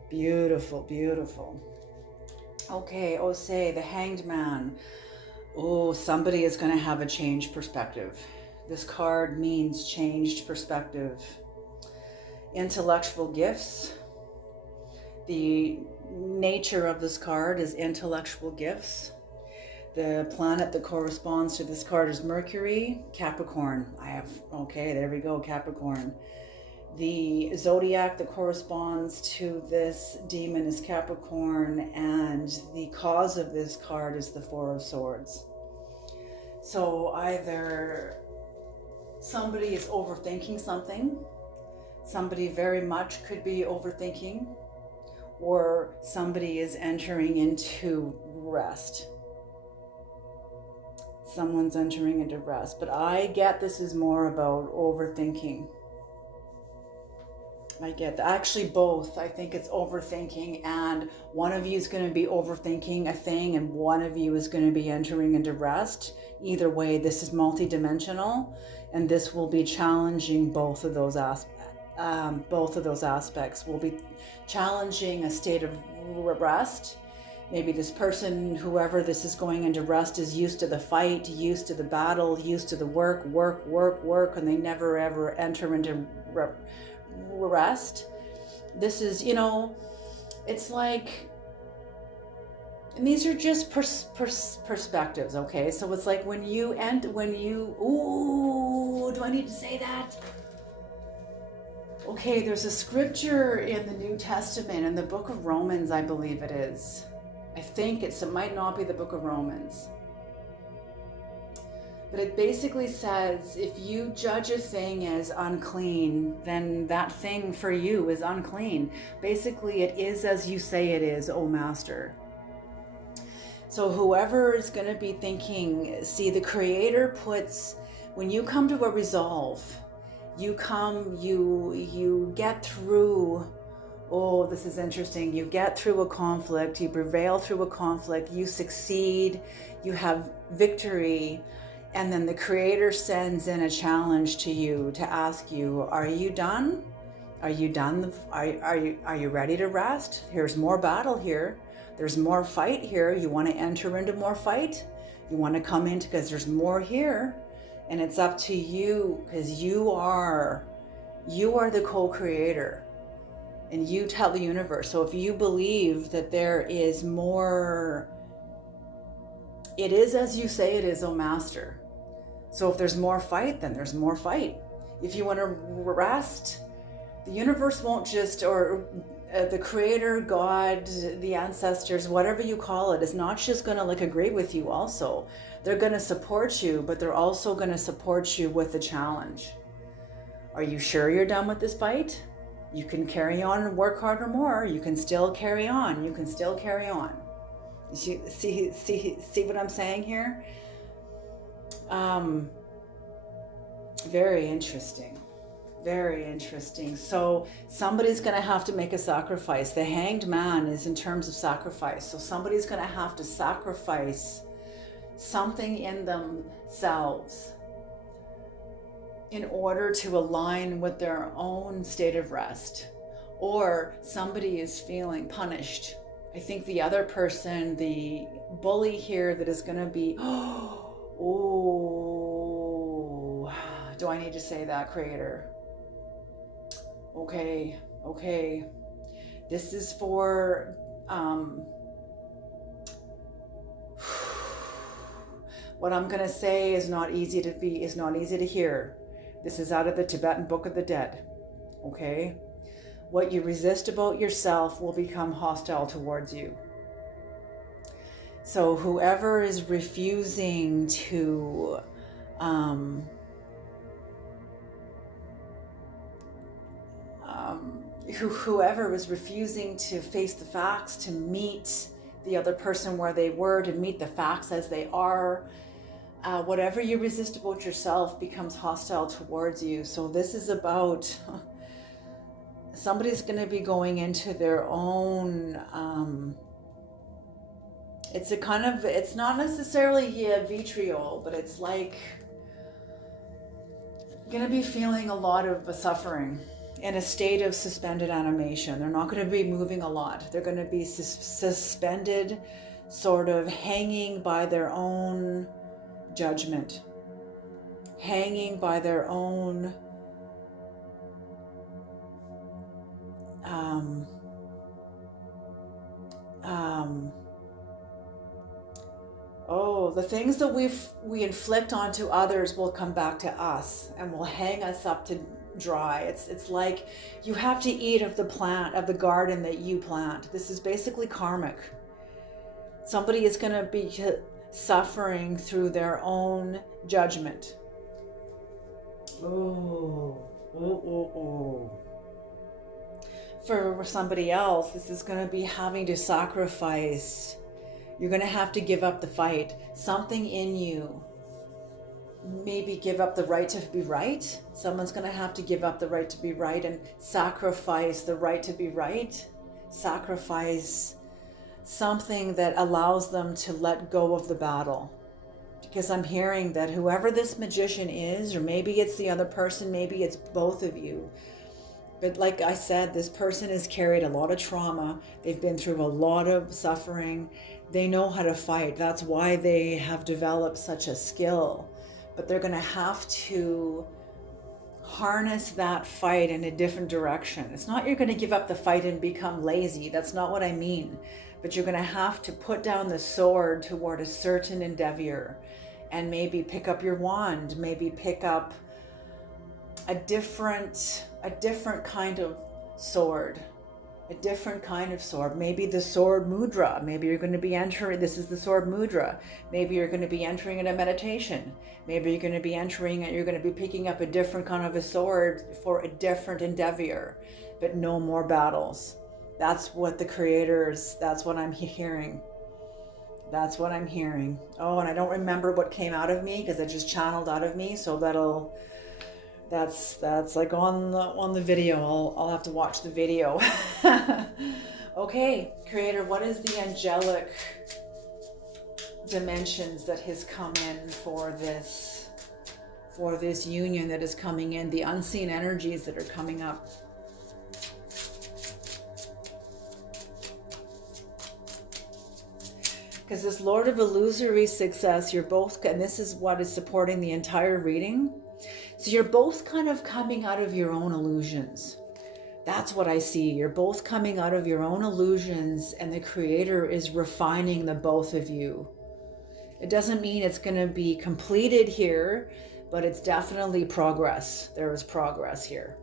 Beautiful, beautiful. Okay, Osei, the Hanged Man. Oh, somebody is going to have a changed perspective. This card means changed perspective. Intellectual gifts. The nature of this card is intellectual gifts. The planet that corresponds to this card is Mercury, Capricorn. Okay, there we go, Capricorn. The zodiac that corresponds to this demon is Capricorn, and the cause of this card is the Four of Swords. So either somebody is overthinking something, somebody very much could be overthinking, or somebody is entering into rest. Someone's entering into rest, but I get this is more about overthinking. I get that. Actually, both. I think it's overthinking, and one of you is going to be overthinking a thing, and one of you is going to be entering into rest. Either way, this is multidimensional, and this will be challenging both of those aspects. Both of those aspects will be challenging a state of rest. Maybe this person, whoever this is going into rest, is used to the fight, used to the battle, used to the work, and they never ever enter into rest. This is, it's like, and these are just perspectives, okay? So it's like when you, ooh, do I need to say that? Okay, there's a scripture in the New Testament, in the book of Romans, I believe it is. I think it might not be the book of Romans. But it basically says, if you judge a thing as unclean, then that thing for you is unclean. Basically, it is as you say it is, O Master. So whoever is going to be thinking, see, the Creator puts, when you come to a resolve, you get through, oh, this is interesting. You get through a conflict, you prevail through a conflict, you succeed, you have victory. And then the Creator sends in a challenge to you to ask you, are you done? Are you done? Are you ready to rest? Here's more battle here. There's more fight here. You want to enter into more fight? You want to come into, because there's more here. And it's up to you, because you are the co-creator. And you tell the universe. So if you believe that there is more, it is as you say it is, O Master. So if there's more fight, then there's more fight. If you want to rest, the universe won't just, or the Creator, God, the ancestors, whatever you call it, is not just going to agree with you also. They're going to support you, but they're also going to support you with the challenge. Are you sure you're done with this fight? You can carry on and work harder more. You can still carry on. You can still carry on. See what I'm saying here? Very interesting. Very interesting. So somebody's going to have to make a sacrifice. The Hanged Man is in terms of sacrifice. So somebody's going to have to sacrifice something in themselves in order to align with their own state of rest. Or somebody is feeling punished. I think the other person, the bully here that is going to be, oh, do I need to say that, Creator? Okay. This is for, what I'm going to say is not easy to hear. This is out of the Tibetan Book of the Dead. Okay? What you resist about yourself will become hostile towards you. So whoever is refusing to whoever is refusing to face the facts, to meet the other person where they were, to meet the facts as they are, whatever you resist about yourself becomes hostile towards you. So this is about somebody's going to be going into their own, it's a kind of, it's not necessarily a vitriol, but it's like going to be feeling a lot of suffering in a state of suspended animation. They're not going to be moving a lot. They're going to be suspended, sort of hanging by their own judgment, hanging by their own the things that we inflict onto others will come back to us and will hang us up to dry. It's like you have to eat of the plant, of the garden that you plant. This is basically karmic. Somebody is going to be suffering through their own judgment. For somebody else, this is going to be having to sacrifice. You're going to have to give up the fight. Something in you, maybe give up the right to be right. Someone's going to have to give up the right to be right and sacrifice the right to be right. Sacrifice something that allows them to let go of the battle. Because I'm hearing that whoever this magician is, or maybe it's the other person, maybe it's both of you. But like I said, this person has carried a lot of trauma. They've been through a lot of suffering. They know how to fight. That's why they have developed such a skill. But they're going to have to harness that fight in a different direction. It's not you're going to give up the fight and become lazy. That's not what I mean. But you're going to have to put down the sword toward a certain endeavor and maybe pick up your wand, maybe pick up a different kind of sword, maybe the sword mudra. Maybe you're going to be entering, this is the sword mudra. Maybe you're going to be entering in a meditation. Maybe you're going to be entering and you're going to be picking up a different kind of a sword for a different endeavor, but no more battles. That's what the creators, that's what I'm hearing. That's what I'm hearing. Oh, and I don't remember what came out of me because it just channeled out of me. So that's like on the video. I'll have to watch the video. Okay, Creator, what is the angelic dimensions that has come in for this union that is coming in, the unseen energies that are coming up? Because this Lord of Illusory Success, you're both, and this is what is supporting the entire reading. So you're both kind of coming out of your own illusions. That's what I see. You're both coming out of your own illusions, and the Creator is refining the both of you. It doesn't mean it's going to be completed here, but it's definitely progress. There is progress here.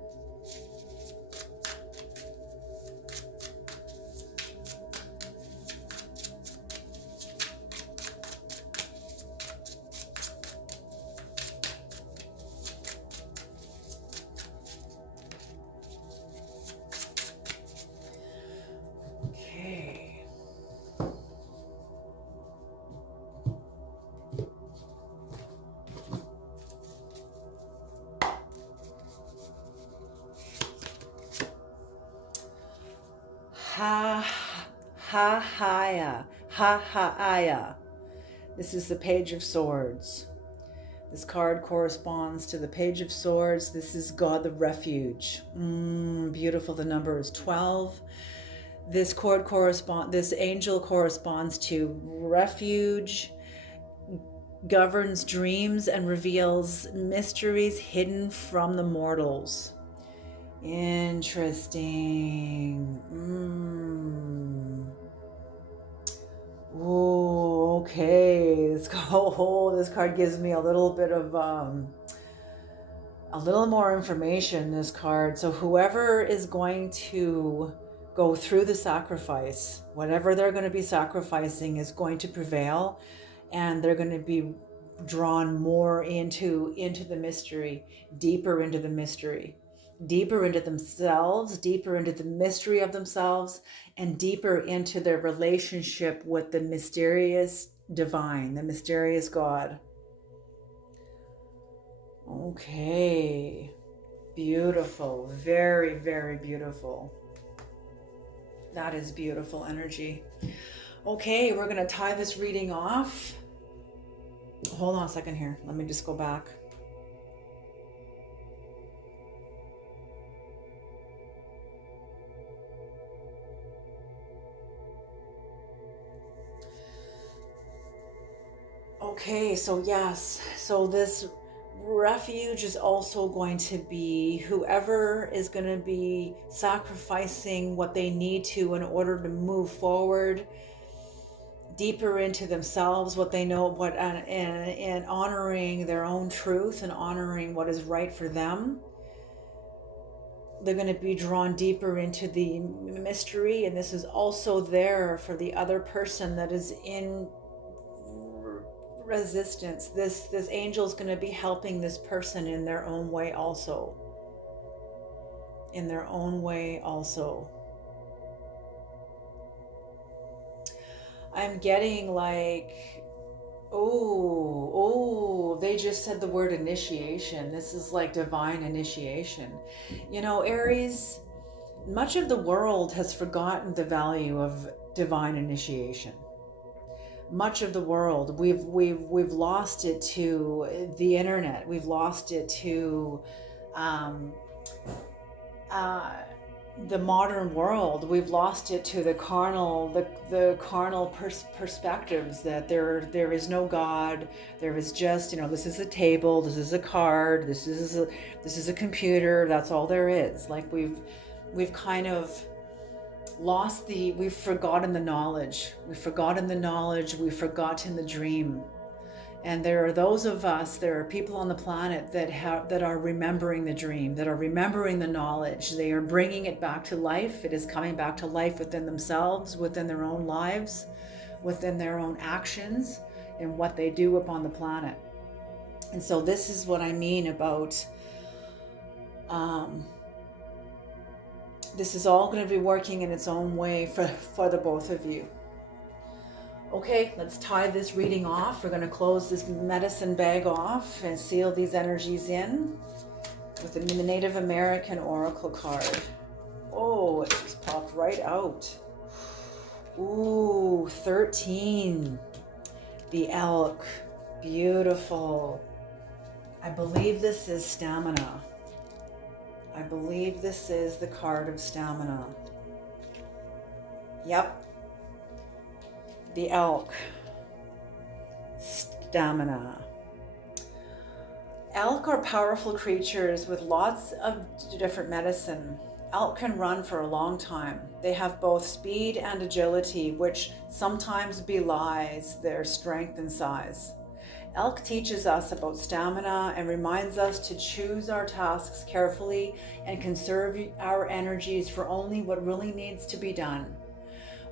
Ha-ha-aya. This is the Page of Swords. This card corresponds to the Page of Swords. This is God the Refuge. Beautiful. The number is 12. This angel corresponds to refuge, governs dreams, and reveals mysteries hidden from the mortals. Interesting. Oh, okay. This card gives me a little bit of a little more information. This card. So whoever is going to go through the sacrifice, whatever they're going to be sacrificing, is going to prevail, and they're going to be drawn more into the mystery, deeper into the mystery, deeper into themselves, deeper into the mystery of themselves, and deeper into their relationship with the mysterious divine, the mysterious God. Okay. Beautiful. Very, very beautiful. That is beautiful energy. Okay, we're going to tie this reading off. Hold on a second here. Let me just go back. Okay, so yes. So this refuge is also going to be whoever is going to be sacrificing what they need to in order to move forward deeper into themselves, what they know, what and honoring their own truth and honoring what is right for them. They're going to be drawn deeper into the mystery, and this is also there for the other person that is in resistance. This angel is going to be helping this person in their own way also. In their own way also. I'm getting like, oh, they just said the word initiation. This is like divine initiation. You know, Aries, much of the world has forgotten the value of divine initiation. Much of the world, we've lost it to the internet. We've lost it to the modern world. We've lost it to the carnal, the carnal perspectives that there is no God. There is just, you know, this is a table, this is a card, this is a computer. That's all there is. Like we've kind of we've forgotten the knowledge. We've forgotten the knowledge. We've forgotten the dream. And there are those of us, there are people on the planet that are remembering the dream, that are remembering the knowledge. They are bringing it back to life. It is coming back to life within themselves, within their own lives, within their own actions, and what they do upon the planet. And so this is what I mean about, this is all going to be working in its own way for the both of you. Okay, let's tie this reading off. We're going to close this medicine bag off and seal these energies in with the Native American Oracle card. Oh, it just popped right out. Ooh, 13. The elk. Beautiful. I believe this is stamina. I believe this is the card of stamina. Yep. The elk. Stamina. Elk are powerful creatures with lots of different medicine. Elk can run for a long time. They have both speed and agility, which sometimes belies their strength and size. Elk teaches us about stamina and reminds us to choose our tasks carefully and conserve our energies for only what really needs to be done.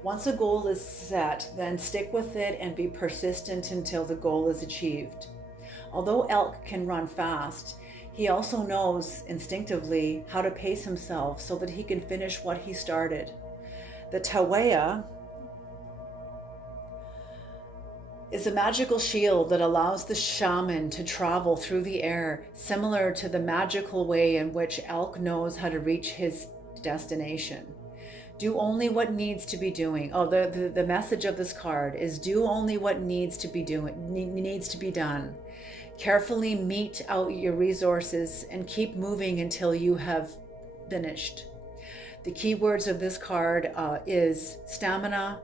Once a goal is set, then stick with it and be persistent until the goal is achieved. Although elk can run fast, he also knows instinctively how to pace himself so that he can finish what he started. The Tawaya is a magical shield that allows the shaman to travel through the air, similar to the magical way in which elk knows how to reach his destination. Do only what needs to be doing. Oh, the message of this card is do only what needs to be done. Carefully mete out your resources and keep moving until you have finished. The keywords of this card is stamina.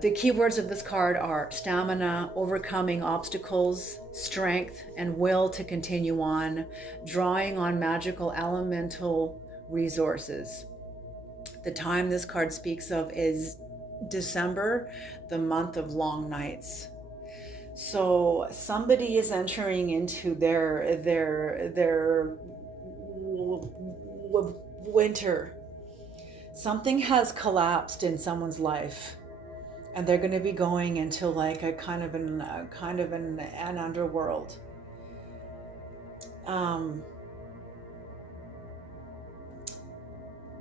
The keywords of this card are stamina, overcoming obstacles, strength, and will to continue on, drawing on magical elemental resources. The time this card speaks of is December, the month of long nights. So somebody is entering into their winter. Something has collapsed in someone's life, and they're going to be going into like a kind of an underworld.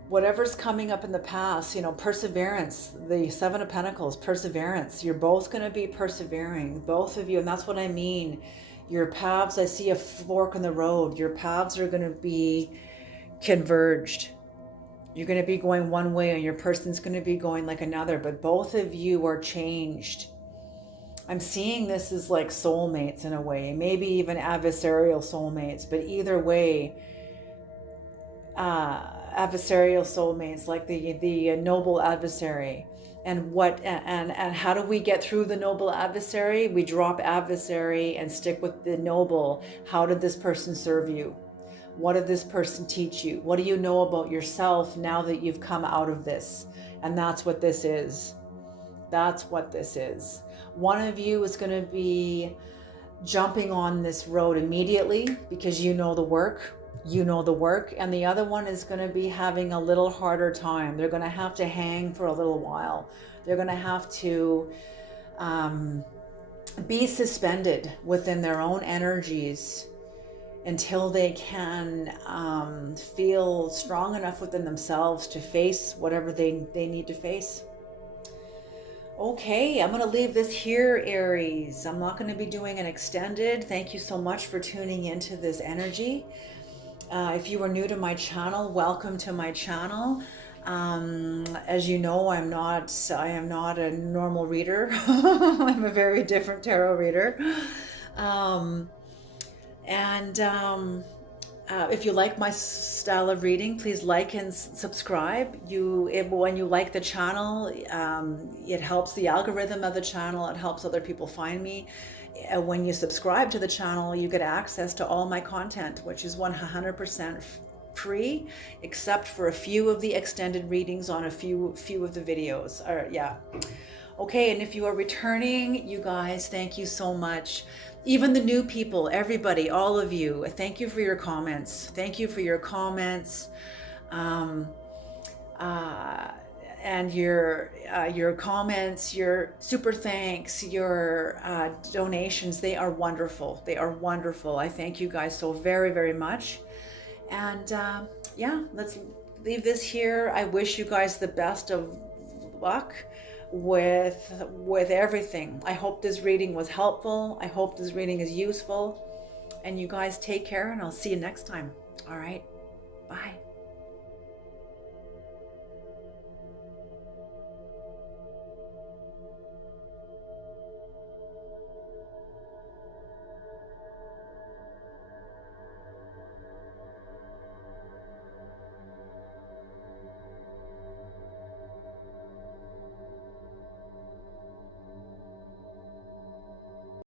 Whatever's coming up in the past, you know, perseverance, the Seven of Pentacles, perseverance. You're both going to be persevering, both of you. And that's what I mean. Your paths, I see a fork in the road. Your paths are going to be converged. You're going to be going one way and your person's going to be going like another, but both of you are changed. I'm seeing this as like soulmates in a way, maybe even adversarial soulmates, but either way, adversarial soulmates, like the noble adversary. And how do we get through the noble adversary? We drop adversary and stick with the noble. How did this person serve you? What did this person teach you? What do you know about yourself now that you've come out of this? And that's what this is. That's what this is. One of you is going to be jumping on this road immediately because you know the work. And the other one is going to be having a little harder time. They're going to have to hang for a little while. They're going to have to be suspended within their own energies until they can feel strong enough within themselves to face whatever they need to face. Okay, I'm going to leave this here, Aries. I'm not going to be doing an extended. Thank you so much for tuning into this energy. If you are new to my channel, welcome to my channel. As you know, I am not a normal reader. I'm a very different tarot reader. If you like my style of reading, please like and subscribe. When you like the channel, it helps the algorithm of the channel. It helps other people find me. When you subscribe to the channel, you get access to all my content, which is 100% free, except for a few of the extended readings on a few of the videos. Okay, and if you are returning, you guys, thank you so much. Even the new people, everybody, all of you, thank you for your comments. Thank you for your comments and your comments, your super thanks, your donations. They are wonderful. They are wonderful. I thank you guys so very, very much. And yeah, let's leave this here. I wish you guys the best of luck with everything. I hope this reading was helpful. I hope this reading is useful. And you guys take care, and I'll see you next time. All right. Bye.